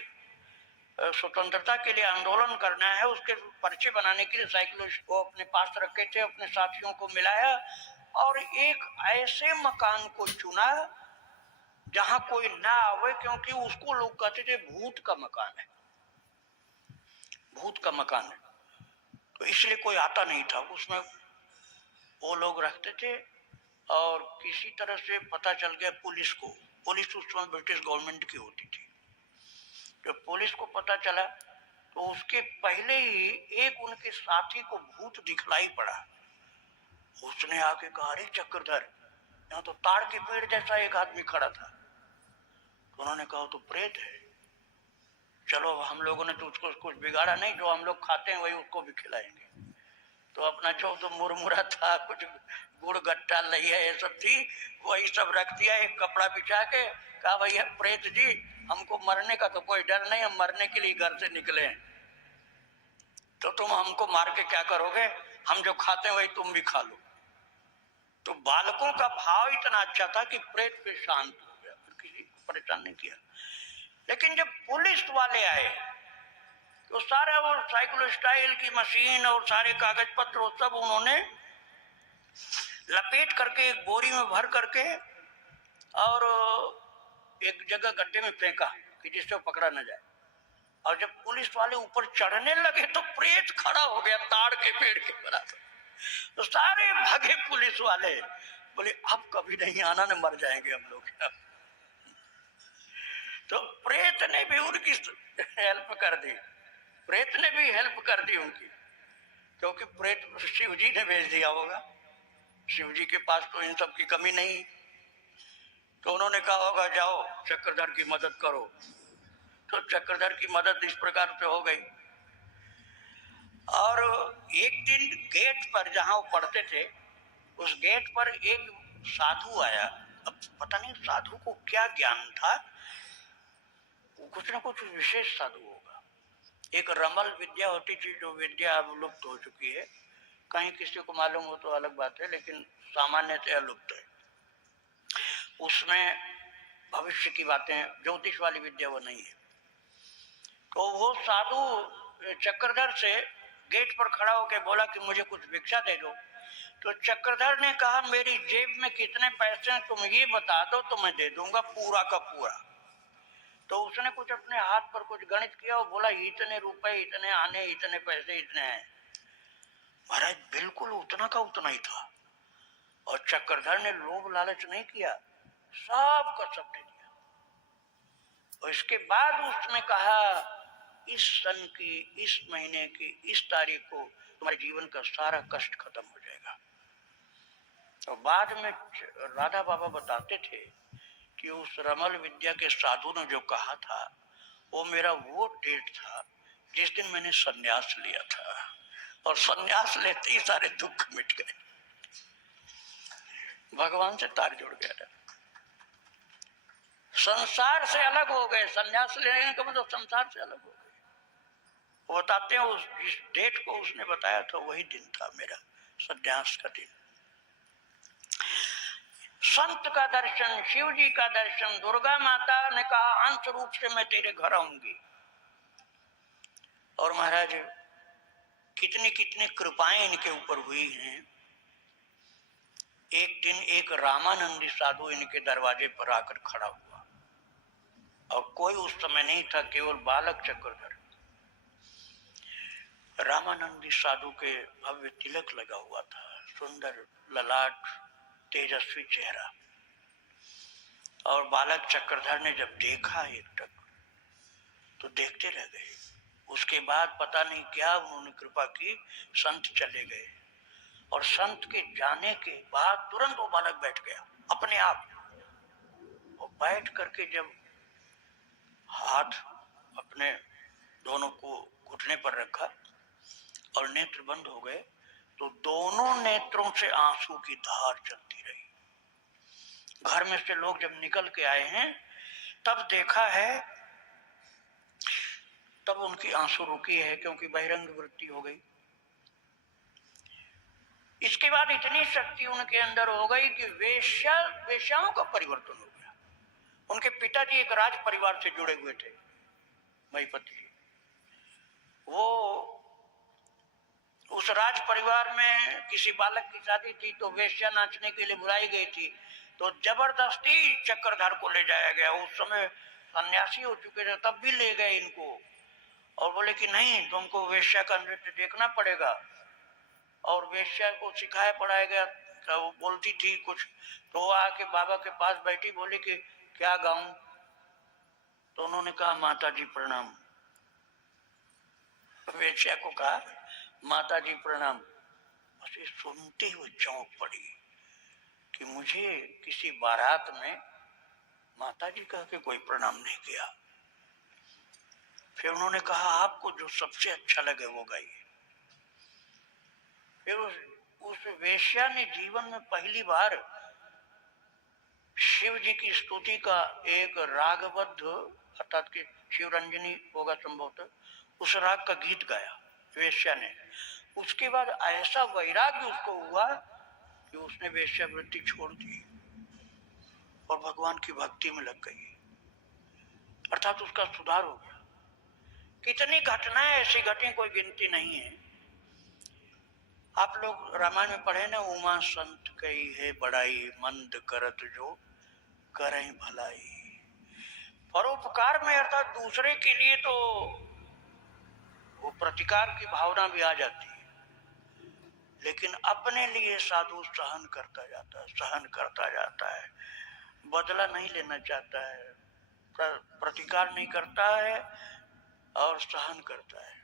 स्वतंत्रता के लिए आंदोलन करना है, उसके पर्चे बनाने के लिए साइक्लिस्ट को अपने पास रखे थे, अपने साथियों को मिलाया और एक ऐसे मकान को चुना जहां कोई ना आवे, क्योंकि उसको लोग कहते थे भूत का मकान है। भूत का मकान है, तो इसलिए कोई आता नहीं था उसमें, वो लोग रखते थे। और किसी तरह से पता चल गया पुलिस को, पुलिस उस समय ब्रिटिश गवर्नमेंट की होती थी, जब पुलिस को पता चला तो उसके पहले ही एक उनके साथी को भूत दिखलाई पड़ा। उसने आके कहा, अरे चक्रधर, यहाँ तो ताड़ के पेड़ जैसा एक आदमी खड़ा था। तो उन्होंने कहा तो प्रेत है। चलो हम लोगों ने तो उसको कुछ बिगाड़ा नहीं, जो हम लोग खाते हैं वही उसको भी खिलाएंगे। तो अपना जो तो मुरमुरा था, कुछ गुड़ गट्टा लैया ये सब थी, वही सब रख दिया, एक कपड़ा बिछा के कहा, भैया प्रेत जी, हमको मरने का तो कोई डर नहीं, हम मरने के लिए घर से निकले हैं, तो तुम हमको मार के क्या करोगे, हम जो खाते हैं वही तुम भी खा लो। तो बालकों का भाव इतना अच्छा था कि प्रेत पे शांत हो गया, किसी को परेशान नहीं किया। लेकिन जब पुलिस वाले आए तो सारा वो साइक्लोस्टाइल की मशीन और सारे कागज पत्र वो सब उन्होंने लपेट करके एक बोरी में भर करके और एक जगह गड्ढे में फेंका कि जिससे पकड़ा न जाए। और जब पुलिस वाले ऊपर चढ़ने लगे तो प्रेत खड़ा हो गया ताड़ के पेड़ के बराबर। तो सारे भागे पुलिस वाले, बोले अब कभी नहीं आना, न मर जाएंगे हम लोग। तो प्रेत ने भी उनकी हेल्प कर दी, प्रेत ने भी हेल्प कर दी उनकी, क्योंकि प्रेत शिव जी ने भेज दिया होगा, शिव जी के पास तो इन सब की कमी नहीं। तो उन्होंने कहा होगा जाओ चक्रधर की मदद करो, तो चक्रधर की मदद इस प्रकार से हो गई। और एक दिन गेट पर जहां वो पढ़ते थे, उस गेट पर एक साधु आया। अब पता नहीं साधु को क्या ज्ञान था, कुछ ना कुछ विशेष साधु होगा। एक रमल विद्या होती थी, जो विद्या अब लुप्त हो चुकी है, कहीं किसी को मालूम हो तो अलग बात है, लेकिन सामान्यतः लुप्त है। उसमें भविष्य की बातें, ज्योतिष वाली विद्या वो नहीं है। तो वो साधु चक्रधर से गेट पर खड़ा होकर बोला कि मुझे कुछ भिक्षा दे दो। तो चक्रधर ने कहा, मेरी जेब में कितने पैसे हैं तुम ये बता दो तो मैं दे दूंगा पूरा का पूरा। तो उसने कुछ अपने हाथ पर कुछ गणित किया और बोला, इतने रुपए, इतने आने, इतने पैसे, इतने हैं। महाराज बिल्कुल उतना का उतना ही था। और चक्रधर ने लोभ लालच नहीं किया, सब का सब दे दिया। और इसके बाद उसने कहा, इस सन की, इस महीने की, इस तारीख को तुम्हारे जीवन का सारा कष्ट खत्म हो जाएगा। और बाद में राधा बाबा बताते थे कि उस रमल विद्या के साधु ने जो कहा था, वो मेरा वो डेट था जिस दिन मैंने सन्यास लिया था, और सन्यास लेते ही सारे दुख मिट गए, भगवान से तार जुड़ गया था, संसार से अलग हो गए। सन्यास लेने का मतलब संसार से अलग हो गए। वो बताते हैं उस जिस डेट को उसने बताया था वही दिन था मेरा सन्यास का दिन। संत का दर्शन, शिव जी का दर्शन, दुर्गा माता ने कहा अंश रूप से मैं तेरे घर आऊंगी। और महाराज कितनी कितनी कृपाएं इनके ऊपर हुई हैं। एक दिन एक रामानंदी साधु इनके दरवाजे पर आकर खड़ा हुआ, और कोई उस समय नहीं था, केवल बालक चक्रधर। रामानंदी साधु के भव्य तिलक लगा हुआ था, सुंदर ललाट, तेजस्वी चेहरा। और बालक चक्रधर ने जब देखा एक तक तो देखते रह गए। उसके बाद पता नहीं क्या उन्होंने कृपा की, संत चले गए। और संत के जाने के बाद तुरंत वो बालक बैठ गया अपने आप। और बैठ करके जब हाथ अपने दोनों को घुटने पर रखा और नेत्र बंद हो गए, तो दोनों नेत्रों से आंसू की धार चलती रही। घर में से लोग जब निकल के आए हैं तब देखा है, तब उनकी आंसू रुकी है, क्योंकि बहिरंग वृत्ति हो गई। इसके बाद इतनी शक्ति उनके अंदर हो गई कि वेश्याओं का परिवर्तन हो गया। उनके पिताजी एक राज परिवार से जुड़े हुए थे, महिपति। वो उस राज परिवार में किसी बालक की शादी थी, तो वेश्या नाचने के लिए बुलाई गई थी, तो जबरदस्ती चक्रधर को ले जाया गया। उस समय सन्यासी हो चुके थे, तब भी ले गए इनको। और बोले कि नहीं, तुमको वेश्या का नृत्य देखना पड़ेगा। और वेश्या को सिखाया पढ़ाया गया, तो वो बोलती थी कुछ, तो वो आके बाबा के पास बैठी, बोली कि क्या गाऊं? तो उन्होंने कहा माता जी प्रणाम। वेश्या को कहा माता जी प्रणाम। बस ये सुनते हुए चौंक पड़ी कि मुझे किसी बारात में माता जी कह के कोई प्रणाम नहीं किया। फिर उन्होंने कहा आपको जो सबसे अच्छा लगे वो गाइए। फिर उस वेश्या ने जीवन में पहली बार शिव जी की स्तुति का एक रागबद्ध, अर्थात कि शिवरंजनी होगा संभवतः, उस राग का गीत गाया वेश्या ने। उसके बाद ऐसा वैराग्य उसको हुआ कि उसने वेश्यावृत्ति छोड़ दी और भगवान की भक्ति में लग गई, अर्थात उसका सुधार हो गया। कितनी घटनाएं ऐसी घटी, कोई गिनती नहीं है। आप लोग रामायण में पढ़े ना, उमा संत कई है बड़ाई, मंद करत जो करें भलाई। परोपकार में अर्थात दूसरे के लिए तो वो प्रतिकार की भावना भी आ जाती है, लेकिन अपने लिए साधु सहन करता जाता है, सहन करता जाता है, बदला नहीं लेना चाहता है, प्रतिकार नहीं करता है और सहन करता है।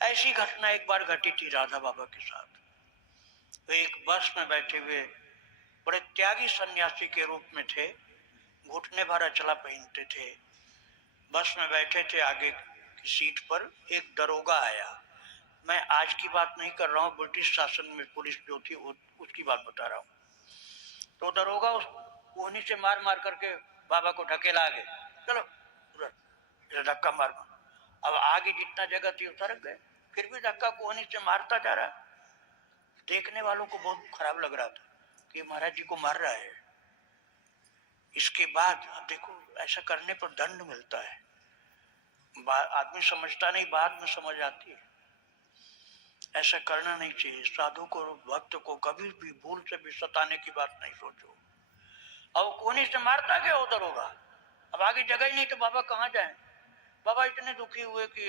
ऐसी घटना एक बार घटी थी राधा बाबा के साथ। वे एक बस में बैठे हुए बड़े त्यागी सन्यासी के रूप में थे, घुटने भर अचला पहनते थे, बस में बैठे थे। आगे की सीट पर एक दरोगा आया। मैं आज की बात नहीं कर रहा हूँ, ब्रिटिश शासन में पुलिस जो थी उसकी बात बता रहा हूँ। तो दरोगा उस कोहनी से मार मार करके बाबा को ढकेला आगे, चलो उधर, धक्का मार। अब आगे जितना जगह थी उतर गए, फिर भी धक्का कोहनी से मारता जा रहा। देखने वालों को बहुत खराब लग रहा था कि महाराज जी को मार रहा है। इसके बाद देखो ऐसा करने पर दंड मिलता है। आदमी समझता नहीं, बाद में समझ आती है। ऐसा करना नहीं चाहिए। साधु को, भक्त को कभी भी भूल से भी सताने की बात नहीं सोचो। अब कोहनी से मारता गया उधर होगा, अब आगे जगह ही नहीं तो बाबा कहाँ जाए। बाबा इतने दुखी हुए कि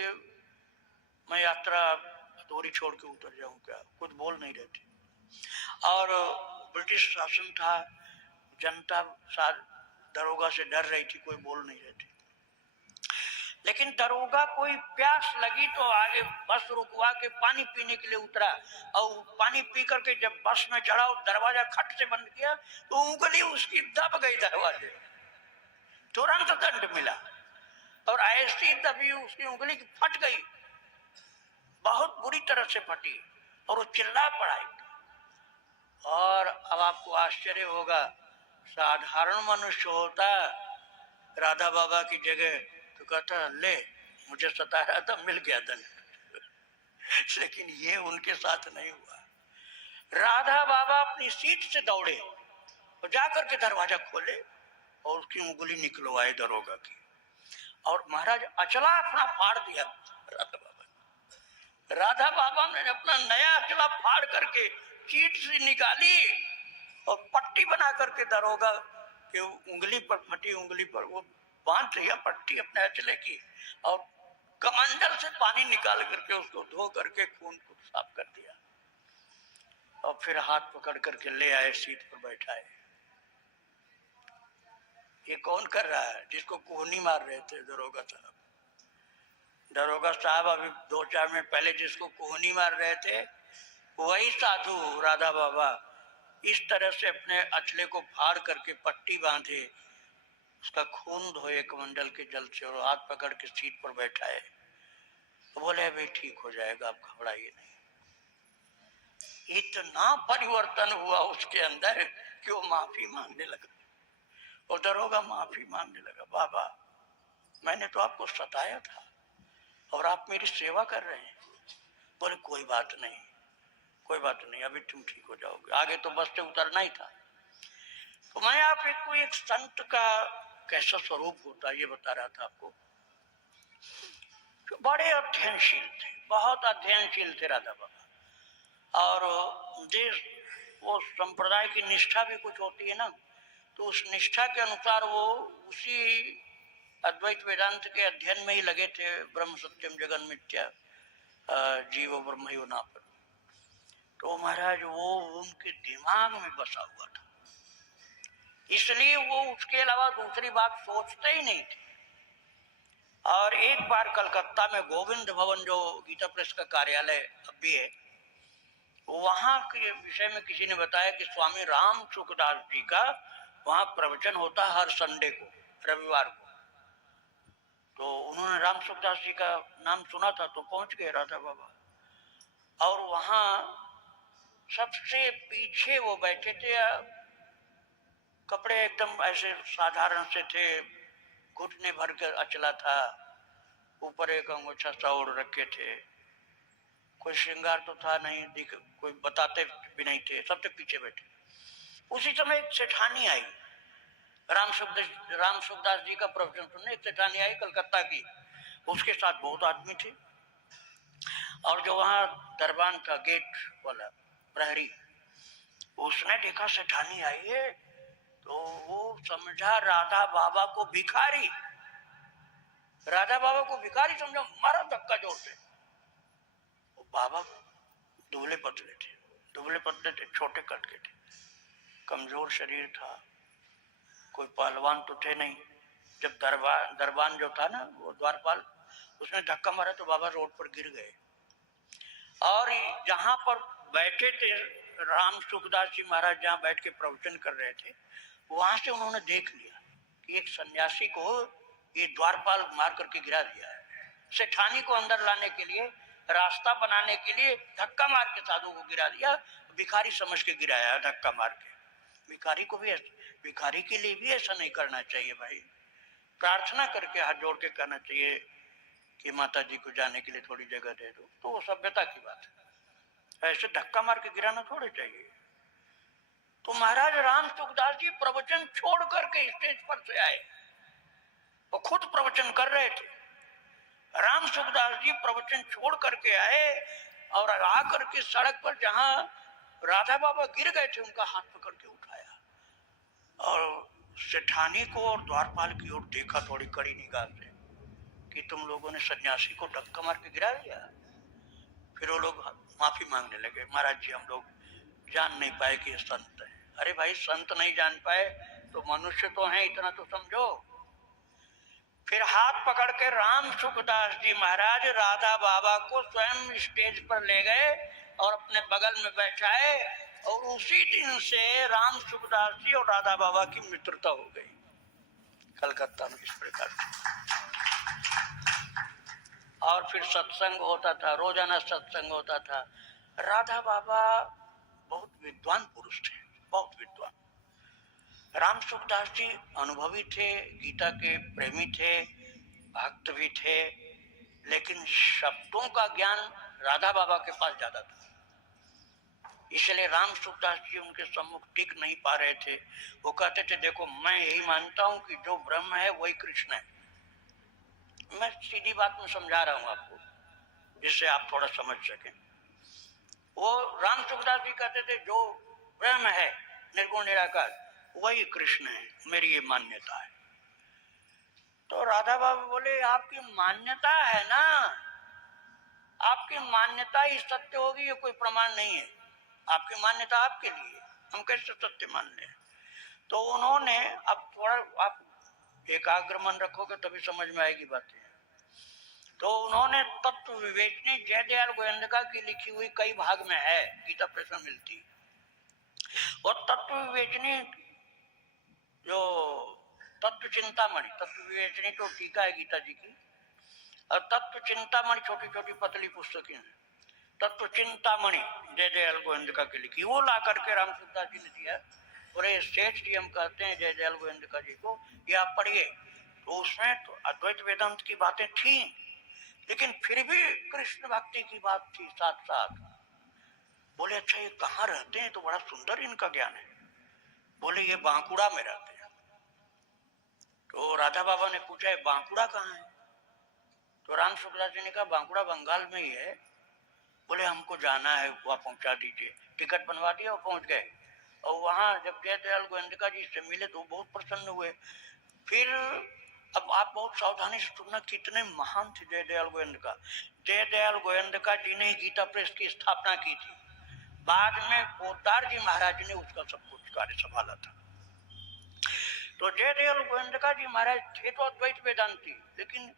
मैं यात्रा अधूरी छोड़ के उतर जाऊं क्या, कुछ बोल नहीं रहे थे। और ब्रिटिश शासन था, जनता दरोगा से डर रही थी, कोई बोल नहीं रहे थे। लेकिन दरोगा कोई प्यास लगी तो आगे बस रुकवा के पानी पीने के लिए उतरा, और पानी पी करके जब बस में चढ़ा और दरवाजा खट से बंद किया तो उंगली उसकी दब गई दरवाजे, तुरंत दंड मिला। और ऐसी दबी उसकी उंगली की फट गई, बहुत बुरी तरह से फटी, और वो चिल्ला पड़ा। और अब आपको आश्चर्य होगा, साधारण मनुष्य होता राधा बाबा की जगह तो कहता ले मुझे सता रहा था, मिल गया दंड। लेकिन ये उनके साथ नहीं हुआ। राधा बाबा अपनी सीट से दौड़े और जाकर के दरवाजा खोले और उसकी उंगली निकलवाए दरोगा की, और महाराज अचला अपना फाड़ दिया। राधा बाबा ने अपना नया अचला फाड़ करके चीट से निकाली और पट्टी बना करके दरोगा के उंगली पर, फटी उंगली पर वो बांध दिया पट्टी अपने अचले की, और कमंडल से पानी निकाल करके उसको धो करके खून को साफ कर दिया, और फिर हाथ पकड़ करके ले आए, सीट पर बैठाए। ये कौन कर रहा है? जिसको कोहनी मार रहे थे दरोगा साहब। दरोगा साहब अभी 2-4 मिनट पहले जिसको कोहनी मार रहे थे, वही साधु राधा बाबा इस तरह से अपने अचले को फाड़ करके पट्टी बांधे, उसका खून धोए कमंडल के जल से, और हाथ पकड़ के सीट पर बैठाए। तो बोले अभी ठीक हो जाएगा, आप घबराइए नहीं। इतना परिवर्तन हुआ उसके अंदर कि वो माफी मांगने लगा, और दरोगा माफी मांगने लगा, बाबा मैंने तो आपको सताया था और आप मेरी सेवा कर रहे हैं। बोले कोई बात नहीं, कोई बात नहीं, अभी तुम ठीक हो जाओगे, आगे तो बस से उतरना ही था। तो मैं आपको एक संत का कैसा स्वरूप होता है ये बता रहा था आपको। तो बड़े अध्ययनशील थे, बहुत अध्ययनशील थे राधा बाबा, और देश वो संप्रदाय की निष्ठा भी कुछ होती है ना, तो उस निष्ठा के अनुसार वो उसी अद्वैत वेदांत के अध्ययन में ही लगे थे, ब्रह्म सत्यम जगन मिथ्या जीव ब्रह्म यो नापन। तो महाराज वो उनके दिमाग में बसा हुआ था, इसलिए वो उसके अलावा दूसरी बात सोचते ही नहीं थे। और एक बार कलकत्ता में गोविंद भवन, जो गीता प्रेस का कार्यालय अब भी है, वहां के विषय में किसी ने बताया कि स्वामी राम सुखदास जी का वहां प्रवचन होता है हर संडे को, रविवार को। तो उन्होंने राम सुखदास जी का नाम सुना था तो पहुंच गए राधा बाबा, और वहां सबसे पीछे वो बैठे थे। कपड़े एकदम ऐसे साधारण से थे, घुटने भर कर अचला था, ऊपर एक अंगूछा सा ओढ़ रखे थे, कोई श्रृंगार तो था नहीं, दिख कोई बताते भी नहीं थे, सबसे पीछे बैठे। उसी समय एक सेठानी आई, राम सुखदास जी का प्रवचन सुनने एक सेठानी आई कलकत्ता की, उसके साथ बहुत आदमी थे। और जो वहां दरबान था, गेट वाला प्रहरी, उसने देखा सेठानी आई है तो वो समझा राधा बाबा को भिखारी, राधा बाबा को भिखारी समझा, मारा धक्का जोर से। बाबा दुबले पतले थे, छोटे कट के थे, कमजोर शरीर था, कोई पहलवान तो थे नहीं। जब दरबान जो था ना, वो द्वारपाल, उसने धक्का मारा तो बाबा रोड पर गिर गए। और जहां पर बैठे थे राम सुखदास जी महाराज, जहां बैठ के प्रवचन कर रहे थे, वहां से उन्होंने देख लिया कि एक सन्यासी को ये द्वारपाल मार करके गिरा दिया है। सेठानी को अंदर लाने के लिए, रास्ता बनाने के लिए धक्का मार के साधु को गिरा दिया, भिखारी समझ के गिराया धक्का मार के। भिखारी के लिए भी ऐसा नहीं करना चाहिए भाई, प्रार्थना करके हाथ जोड़ के कहना चाहिए कि माता जी को जाने के लिए थोड़ी जगह दे दो, तो वो सभ्यता की बात है, ऐसे धक्का मार के गिराना थोड़े चाहिए। तो महाराज राम सुखदास जी प्रवचन छोड़ करके स्टेज पर से आए, वो खुद प्रवचन कर रहे थे। राम सुखदास जी प्रवचन छोड़ करके आए और आकर के सड़क पर जहां राधा बाबा गिर गए थे, उनका हाथ पकड़ के उठाया और सेठानी को और द्वारपाल की ओर देखा थोड़ी कड़ी निगाह से कि तुम लोगों ने सन्यासी को धक्का मार के गिरा दिया। फिर वो लोग माफी मांगने लगे, महाराज जी हम लोग जान नहीं पाए कि ये संत है। अरे भाई, संत नहीं जान पाए तो मनुष्य तो है, इतना तो समझो। फिर हाथ पकड़ के राम सुखदास जी महाराज राधा बाबा को स्वयं स्टेज पर ले गए और अपने बगल में बैठाए, और उसी दिन से राम सुखदास जी और राधा बाबा की मित्रता हो गई कलकत्ता में इस प्रकार से। और फिर सत्संग होता था, रोजाना सत्संग होता था। राधा बाबा बहुत विद्वान पुरुष थे, बहुत विद्वान। राम सुखदास जी अनुभवी थे, गीता के प्रेमी थे, भक्त भी थे, लेकिन शब्दों का ज्ञान राधा बाबा के पास ज्यादा था। इसलिए राम सुखदास जी उनके सम्मुख टिक नहीं पा रहे थे। वो कहते थे देखो, मैं यही मानता हूं कि जो ब्रह्म है वही कृष्ण है। मैं सीधी बात में समझा रहा हूं आपको, जिससे आप थोड़ा समझ सकें। वो राम सुखदास जी कहते थे जो ब्रह्म है निर्गुण निराकार वही कृष्ण है, मेरी ये मान्यता है। तो राधा बाबा बोले आपकी मान्यता है ना, आपकी मान्यता ही सत्य होगी, ये कोई प्रमाण नहीं है। आपकी मान्यता आपके लिए, हम कैसे सत्य मान लें। तो उन्होंने, अब थोड़ा आप एकाग्र मन रखोगे तभी समझ में आएगी बातें। तो उन्होंने तत्व विवेचनी जयदयाल गोयंदका की लिखी हुई कई भाग में है, गीता प्रेस में मिलती। और तत्व विवेचनी जो तत्व चिंतामणि, तत्व विवेचनी तो टीका है गीता जी की, और तत्व चिंतामणि छोटी छोटी पतली पुस्तकें हैं। तत्व चिंतामणि जयदयाल गोयंदका की लिखी, वो ला करके राम सुखदास जी ने दिया। और सेठ जी हम कहते हैं जयदयाल गोयंदका जी को, ये आप पढ़िए। तो उसमें तो अद्वैत वेदांत की बातें थी, लेकिन फिर भी कृष्ण भक्ति की बात थी साथ साथ। बोले अच्छा ये कहाँ रहते हैं, तो बड़ा सुंदर इनका ज्ञान है। बोले ये बांकुड़ा में रहते हैं। तो राधा बाबा ने पूछा है बांकुड़ा कहाँ है? तो राम सुखदास जी ने कहा बांकुड़ा बंगाल में ही है। बोले हमको जाना है, वहां पहुंचा दीजिए। टिकट बनवा दिया और पहुंच गए। और वहां जब जयदयाल गोयंदका जी से मिले तो बहुत प्रसन्न हुए। फिर अब आप बहुत सावधानी से सुनना, कितने महान थे जयदयाल गोविंदका। जयदयाल गोविंदका जी ने गीता प्रेस की स्थापना की थी, बाद में पोद्दार जी महाराज ने उसका सब कुछ कार्य संभाला था। तो जयदयाल गोविंदका जी महाराज थे तो अद्वैत वेदांती, लेकिन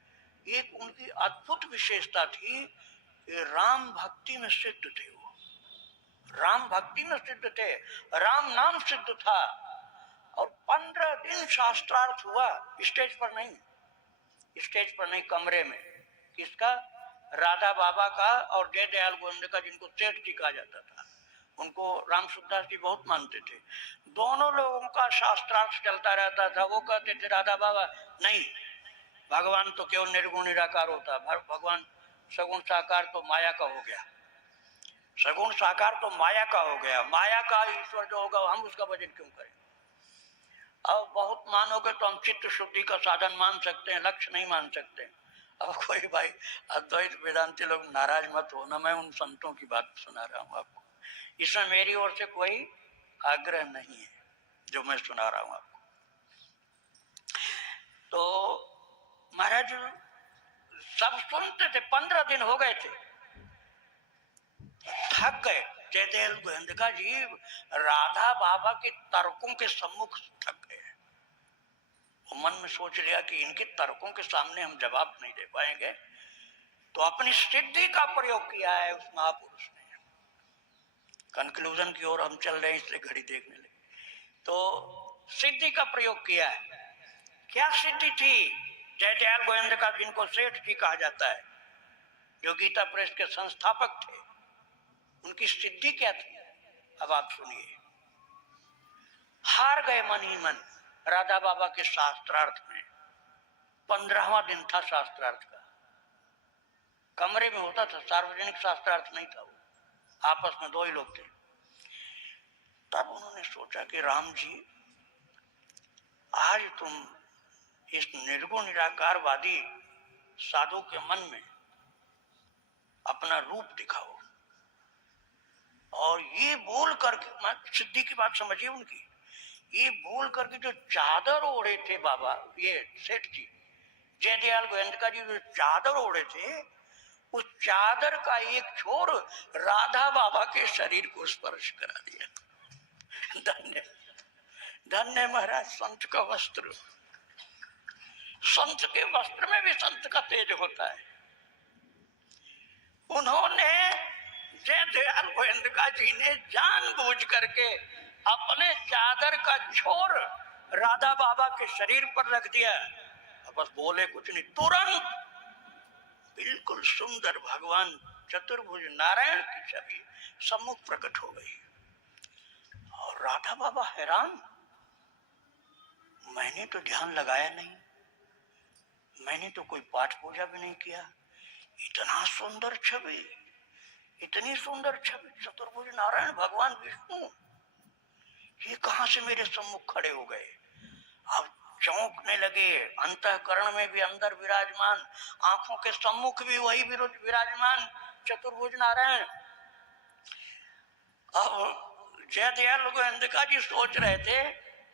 एक उनकी अद्भुत विशेषता थी, राम भक्ति में सिद्ध थे। वो राम भक्ति में सिद्ध थे, राम नाम सिद्ध था। और 15 दिन शास्त्रार्थ हुआ, स्टेज पर नहीं, स्टेज पर नहीं, कमरे में। किसका? राधा बाबा का और जयदयाल गोविंदका, जिनको सेठ जी कहा जाता था। उनको राम सुखदास जी बहुत मानते थे। दोनों लोगों का शास्त्रार्थ चलता रहता था। वो कहते थे राधा बाबा नहीं, भगवान तो केवल निर्गुण निराकार होता, भगवान सगुण साकार तो माया का हो गया, सगुण साकार तो माया का हो गया, माया का ईश्वर जो होगा हम उसका भजन क्यों करें। अब बहुत मानोगे तो हम चित्त शुद्धि का साधन मान सकते हैं, लक्ष्य नहीं मान सकते। अब कोई भाई अद्वैत वेदांती लोग नाराज मत होना, मैं उन संतों की बात सुना रहा हूँ आपको, इसमें मेरी ओर से कोई आग्रह नहीं है जो मैं सुना रहा हूँ आपको। तो महाराज सब सुनते थे, 15 दिन हो गए थे, थक गए। जयदयाल गोविंदका जी राधा बाबा के तर्कों के सम्मुख थक गए। मन में सोच लिया कि इनके तर्कों के सामने हम जवाब नहीं दे पाएंगे, तो अपनी सिद्धि का प्रयोग किया है उस महापुरुष ने। कंक्लूजन की ओर हम चल रहे हैं, इसलिए घड़ी देखने लगे। तो सिद्धि का प्रयोग किया है। क्या सिद्धि थी? जयदयाल गोविंदका, जिनको सेठ जी कहा जाता है, जो गीता प्रेस के संस्थापक थे, उनकी सिद्धि क्या थी? अब आप सुनिए। हार गए मन ही मन राधा बाबा के शास्त्रार्थ में। 15वां दिन था शास्त्रार्थ का, कमरे में होता था, सार्वजनिक शास्त्रार्थ नहीं था, वो आपस में 2 ही लोग थे। तब उन्होंने सोचा कि राम जी, आज तुम इस निर्गुण निराकारवादी साधु के मन में अपना रूप दिखाओ, और ये बोल करके, सिद्धि की बात समझिए उनकी, ये बोल करके जो चादर ओढ़े थे बाबा, ये सेठ जी जयदयाल गोविंदका जी जो चादर ओढ़े थे, उस चादर का एक छोर राधा बाबा के शरीर को स्पर्श करा दिया। धन्य धन्य महाराज, संत का वस्त्र, संत के वस्त्र में भी संत का तेज होता है। उन्होंने, जयदयाल गोविंदका जी ने जानबूझ करके अपने चादर का छोर राधा बाबा के शरीर पर रख दिया। बस बोले कुछ नहीं, तुरंत बिल्कुल सुंदर भगवान चतुर्भुज नारायण की छवि सम्मुख प्रकट हो गई। और राधा बाबा हैरान, मैंने तो ध्यान लगाया नहीं, मैंने तो कोई पाठ पूजा भी नहीं किया, इतना सुंदर छवि, इतनी सुंदर छवि, चतुर्भुज नारायण भगवान विष्णु, ये कहां से मेरे सम्मुख खड़े हो गए। अब चौंकने लगे, अंतःकरण में भी अंदर विराजमान, आंखों के सम्मुख भी वही विराजमान चतुर्भुज नारायण। अब जयदयाल गोविंदका जी सोच रहे थे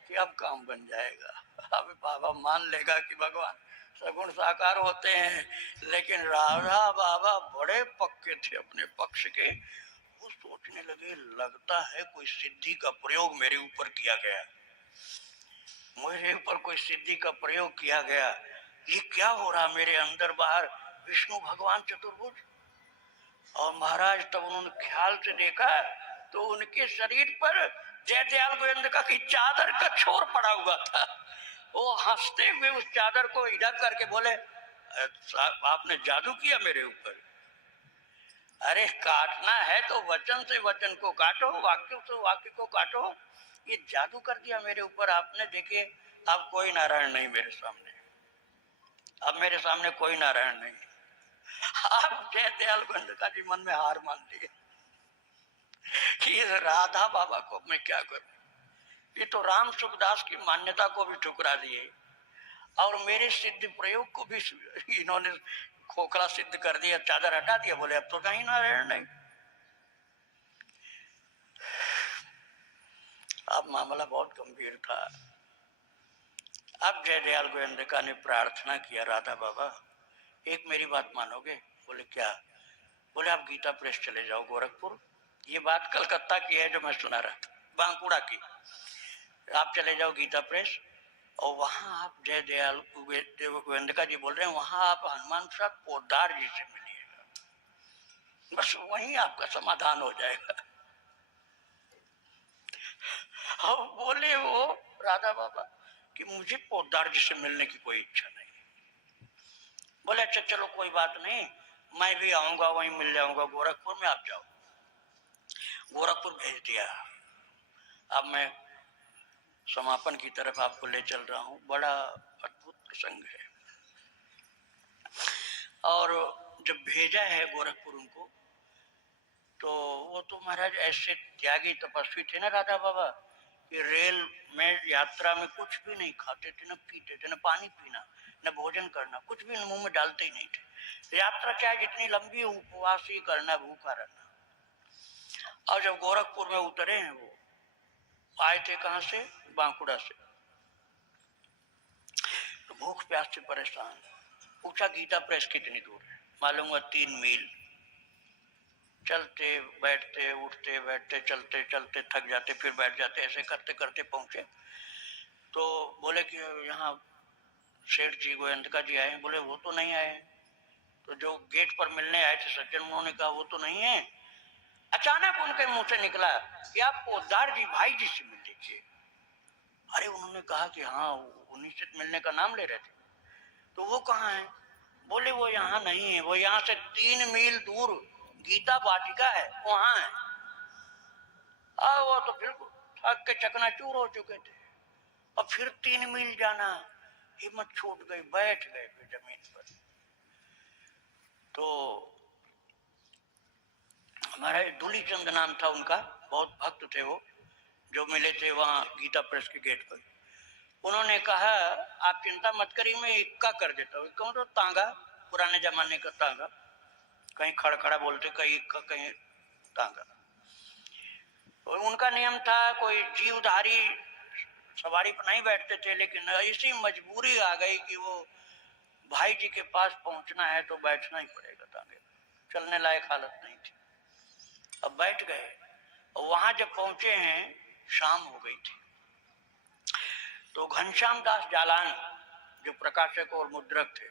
कि अब काम बन जाएगा, अब बाबा मान लेगा कि भगवान सगुण साकार होते हैं। लेकिन राधा बाबा बड़े पक्के थे अपने पक्ष के। वो सोचने लगे, लगता है कोई सिद्धि का प्रयोग मेरे ऊपर किया गया, मेरे ऊपर कोई सिद्धि का प्रयोग किया गया। ये क्या हो रहा मेरे अंदर बाहर, विष्णु भगवान चतुर्भुज। और महाराज तब उन्होंने ख्याल से देखा तो उनके शरीर पर जयदयाल गोविंदका की चादर का छोर पड़ा हुआ था। वो हंसते हुए उस चादर को इधर करके बोले, आपने जादू किया मेरे ऊपर। अरे काटना है तो वचन से वचन को काटो, वाक्य से वाक्य को काटो, ये जादू कर दिया मेरे ऊपर आपने। देखिए अब कोई नारायण नहीं मेरे सामने, अब मेरे सामने कोई नारायण नहीं। आप जयदयाल गोविंदका जी मन में हार मान लिए कि राधा बाबा को मैं क्या करूं, ये तो राम सुखदास की मान्यता को भी ठुकरा दिए और मेरे सिद्ध प्रयोग को भी इन्होंने खोखला सिद्ध कर दिया, चादर हटा दिया, बोले अब तो कहीं नारायण नहीं। अब मामला बहुत गंभीर था। अब जयदयाल गोविंदिका ने प्रार्थना किया, राधा बाबा एक मेरी बात मानोगे? बोले क्या? बोले आप गीता प्रेस चले जाओ गोरखपुर, ये बात कलकत्ता की है जो मैं सुना रहा था, बांकुड़ा की। आप चले जाओ गीता प्रेस और वहां आप जयदयाल गोविंदिका जी बोल रहे हैं, वहां आप हनुमान प्रसाद पोद्दार जी से मिलिएगा, बस वहीं आपका समाधान हो जाएगा। और बोले वो राधा बाबा कि मुझे पोद्दार जी से मिलने की कोई इच्छा नहीं। बोले अच्छा चलो कोई बात नहीं, मैं भी आऊंगा, वहीं मिल जाऊंगा गोरखपुर में, आप जाओ। गोरखपुर भेज दिया। अब मैं समापन की तरफ आपको ले चल रहा हूँ, बड़ा अद्भुत प्रसंग है। और जब भेजा है गोरखपुर उनको, तो वो तो महाराज ऐसे त्यागी तपस्वी थे ना राधा बाबा, कि रेल में यात्रा में कुछ भी नहीं खाते थे, न पीते थे, न पानी पीना, न भोजन करना, कुछ भी मुंह में डालते ही नहीं थे। यात्रा चाहे जितनी लंबी, उपवास ही करना, भूखा रहना। और जब गोरखपुर में उतरे हैं, वो आए थे कहां से? बांकुड़ा से। तो भूख प्यास से परेशान, पूछा गीता प्रेस कितनी दूर है? मालूम हुआ 3 मील। चलते बैठते उठते बैठते चलते चलते थक जाते, फिर बैठ जाते, ऐसे करते करते पहुंचे। तो बोले कि यहाँ सेठ जी गोयंतका जी आए हैं। बोले वो तो नहीं आए। तो जो गेट पर मिलने आए थे सज्जन, उन्होंने कहा वो तो नहीं है। अचानक उनके मुंह से निकला कि आप पोद्दार जी भाई जी से मिल लीजिए। अरे उन्होंने कहा कि हाँ, उन्हीं से मिलने का नाम ले रहे थे। तो वो कहाँ है? बोले वो यहाँ नहीं है, वो यहाँ से 3 मील दूर गीता वाटिका है, वहां है। वो तो बिल्कुल थक के चकनाचूर हो चुके थे, और फिर 3 मील जाना, हिम्मत छूट गई, बैठ गए फिर जमीन पर। तो हमारा दूली चंद नाम था उनका, बहुत भक्त थे वो, जो मिले थे वहां गीता प्रेस के गेट पर। उन्होंने कहा आप चिंता मत करिए, मैं इक्का कर देता हूँ। इक्का तो तांगा, पुराने जमाने का तांगा, कहीं खड़खड़ा बोलते, कहीं इक्का, कहीं तांगा। तो उनका नियम था कोई जीवधारी सवारी पर नहीं बैठते थे, लेकिन ऐसी मजबूरी आ गई कि वो भाई जी के पास पहुंचना है तो बैठना ही पड़ेगा तांगे, चलने लायक हालत नहीं थी। अब बैठ गए, और वहां जब पहुंचे हैं शाम हो गई थी। तो घनश्याम दास जालान जो प्रकाशक और मुद्रक थे,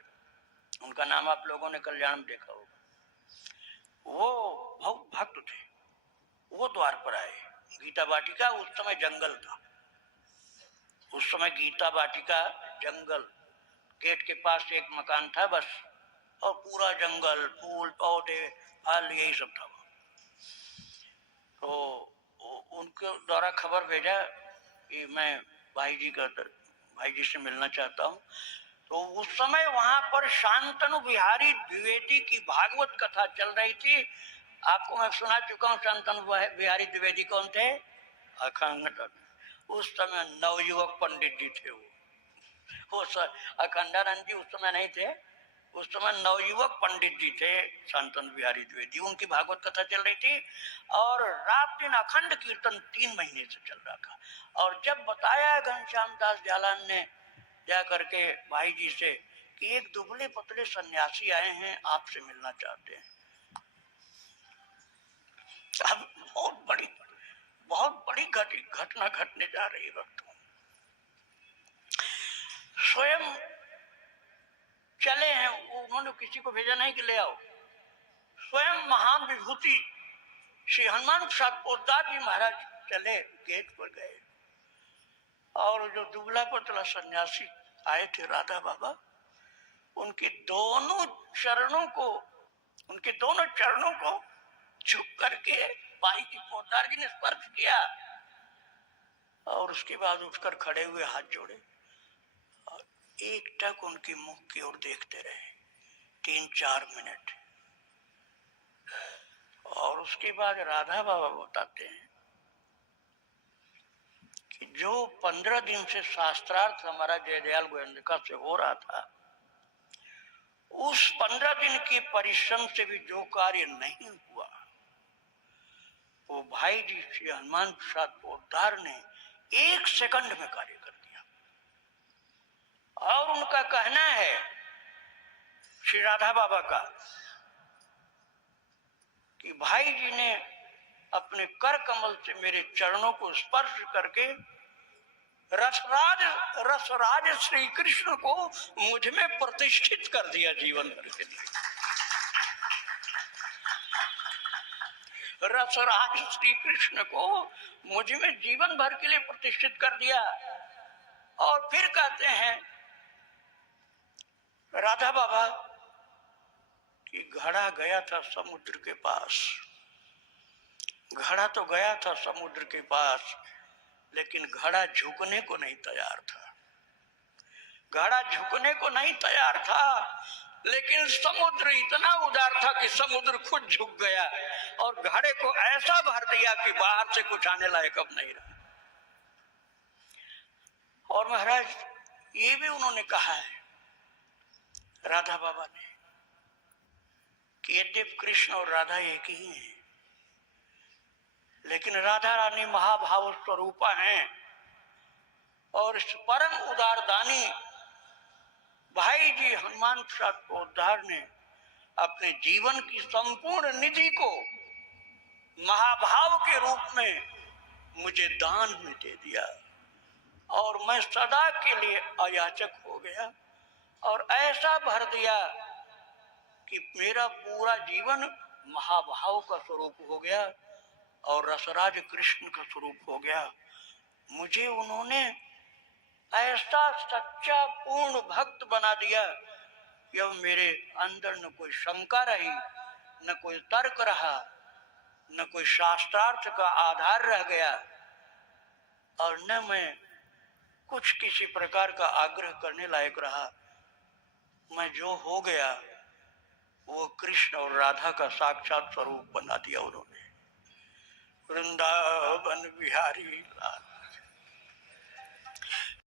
उनका नाम आप लोगों ने कल्याण में देखा होगा, वो बहुत भक्त थे। वो द्वार पर आए। गीता वाटिका उस समय जंगल था, उस समय गीता वाटिका जंगल, गेट के पास एक मकान था बस, और पूरा जंगल, फूल पौधे फल यही सब था। तो उनके द्वारा खबर भेजा कि मैं भाई जी से मिलना चाहता हूँ। तो उस समय वहां पर शांतनु बिहारी द्विवेदी की भागवत कथा चल रही थी। आपको मैं सुना चुका हूँ शांतनु बिहारी द्विवेदी कौन थे? अखंड। उस समय नवयुवक पंडित जी थे वो अखंडानंद जी उस समय नहीं थे, उस समय नवयुवक पंडित जी थे शांतनु बिहारी द्विवेदी। उनकी भागवत कथा चल रही थी, और रात दिन अखंड कीर्तन 3 महीने से चल रहा था। और जब बताया घनश्याम दास जालान ने जा करके भाई जी से कि एक दुबले पतले सन्यासी आए हैं, आपसे मिलना चाहते हैं। अब बहुत बड़ी घटना घटने जा रही है भक्तों। स्वयं चले हैं, उन्होंने किसी को भेजा नहीं कि ले आओ, स्वयं महान विभूति श्री हनुमान प्रसाद पोद्दार जी महाराज चले, गेट पर गए, और जो दुबला पतला सन्यासी आए थे राधा बाबा, उनके दोनों चरणों को झुक करके भाई जी पोद्दार जी ने स्पर्श किया, और उसके बाद उठकर खड़े हुए हाथ जोड़े, और एक टक उनके मुख की ओर देखते रहे 3-4 मिनट। और उसके बाद राधा बाबा बताते हैं कि जो 15 दिन से शास्त्रार्थ हमारा जयदयाल गोविंदिका से हो रहा था, उस 15 दिन के परिश्रम से भी जो कार्य नहीं हुआ, वो भाई जी श्री हनुमान प्रसाद पोद्दार ने 1 सेकंड में कार्य कर दिया। का कहना है, श्री राधा बाबा का, कि भाई जी ने अपने कर कमल से मेरे चरणों को स्पर्श करके रसराज श्री कृष्ण को मुझ में प्रतिष्ठित कर दिया जीवन भर के लिए। रसराज श्री कृष्ण को मुझ में जीवन भर के लिए प्रतिष्ठित कर दिया। और फिर कहते हैं राधा बाबा कि घड़ा गया था समुद्र के पास, घड़ा तो गया था समुद्र के पास, लेकिन घड़ा झुकने को नहीं तैयार था। घड़ा झुकने को नहीं तैयार था, लेकिन समुद्र इतना उदार था कि समुद्र खुद झुक गया और घड़े को ऐसा भर दिया कि बाहर से कुछ आने लायक अब नहीं रहा। और महाराज ये भी उन्होंने कहा है राधा बाबा ने कि यद्यपि कृष्ण और राधा एक ही हैं, लेकिन राधा रानी महाभाव स्वरूपा हैं और इस परम उदार दानी भाई जी हनुमान प्रसाद पोद्दार ने अपने जीवन की संपूर्ण निधि को महाभाव के रूप में मुझे दान में दे दिया और मैं सदा के लिए अयाचक हो गया और ऐसा भर दिया कि मेरा पूरा जीवन महाभाव का स्वरूप हो गया और रसराज कृष्ण का स्वरूप हो गया। मुझे उन्होंने ऐसा सच्चा पूर्ण भक्त बना दिया कि अब मेरे अंदर न कोई शंका रही, न कोई तर्क रहा, न कोई शास्त्रार्थ का आधार रह गया और न मैं कुछ किसी प्रकार का आग्रह करने लायक रहा। मैं जो हो गया वो कृष्ण और राधा का साक्षात स्वरूप बना दिया उन्होंने। वृंदावन बिहारी लाल।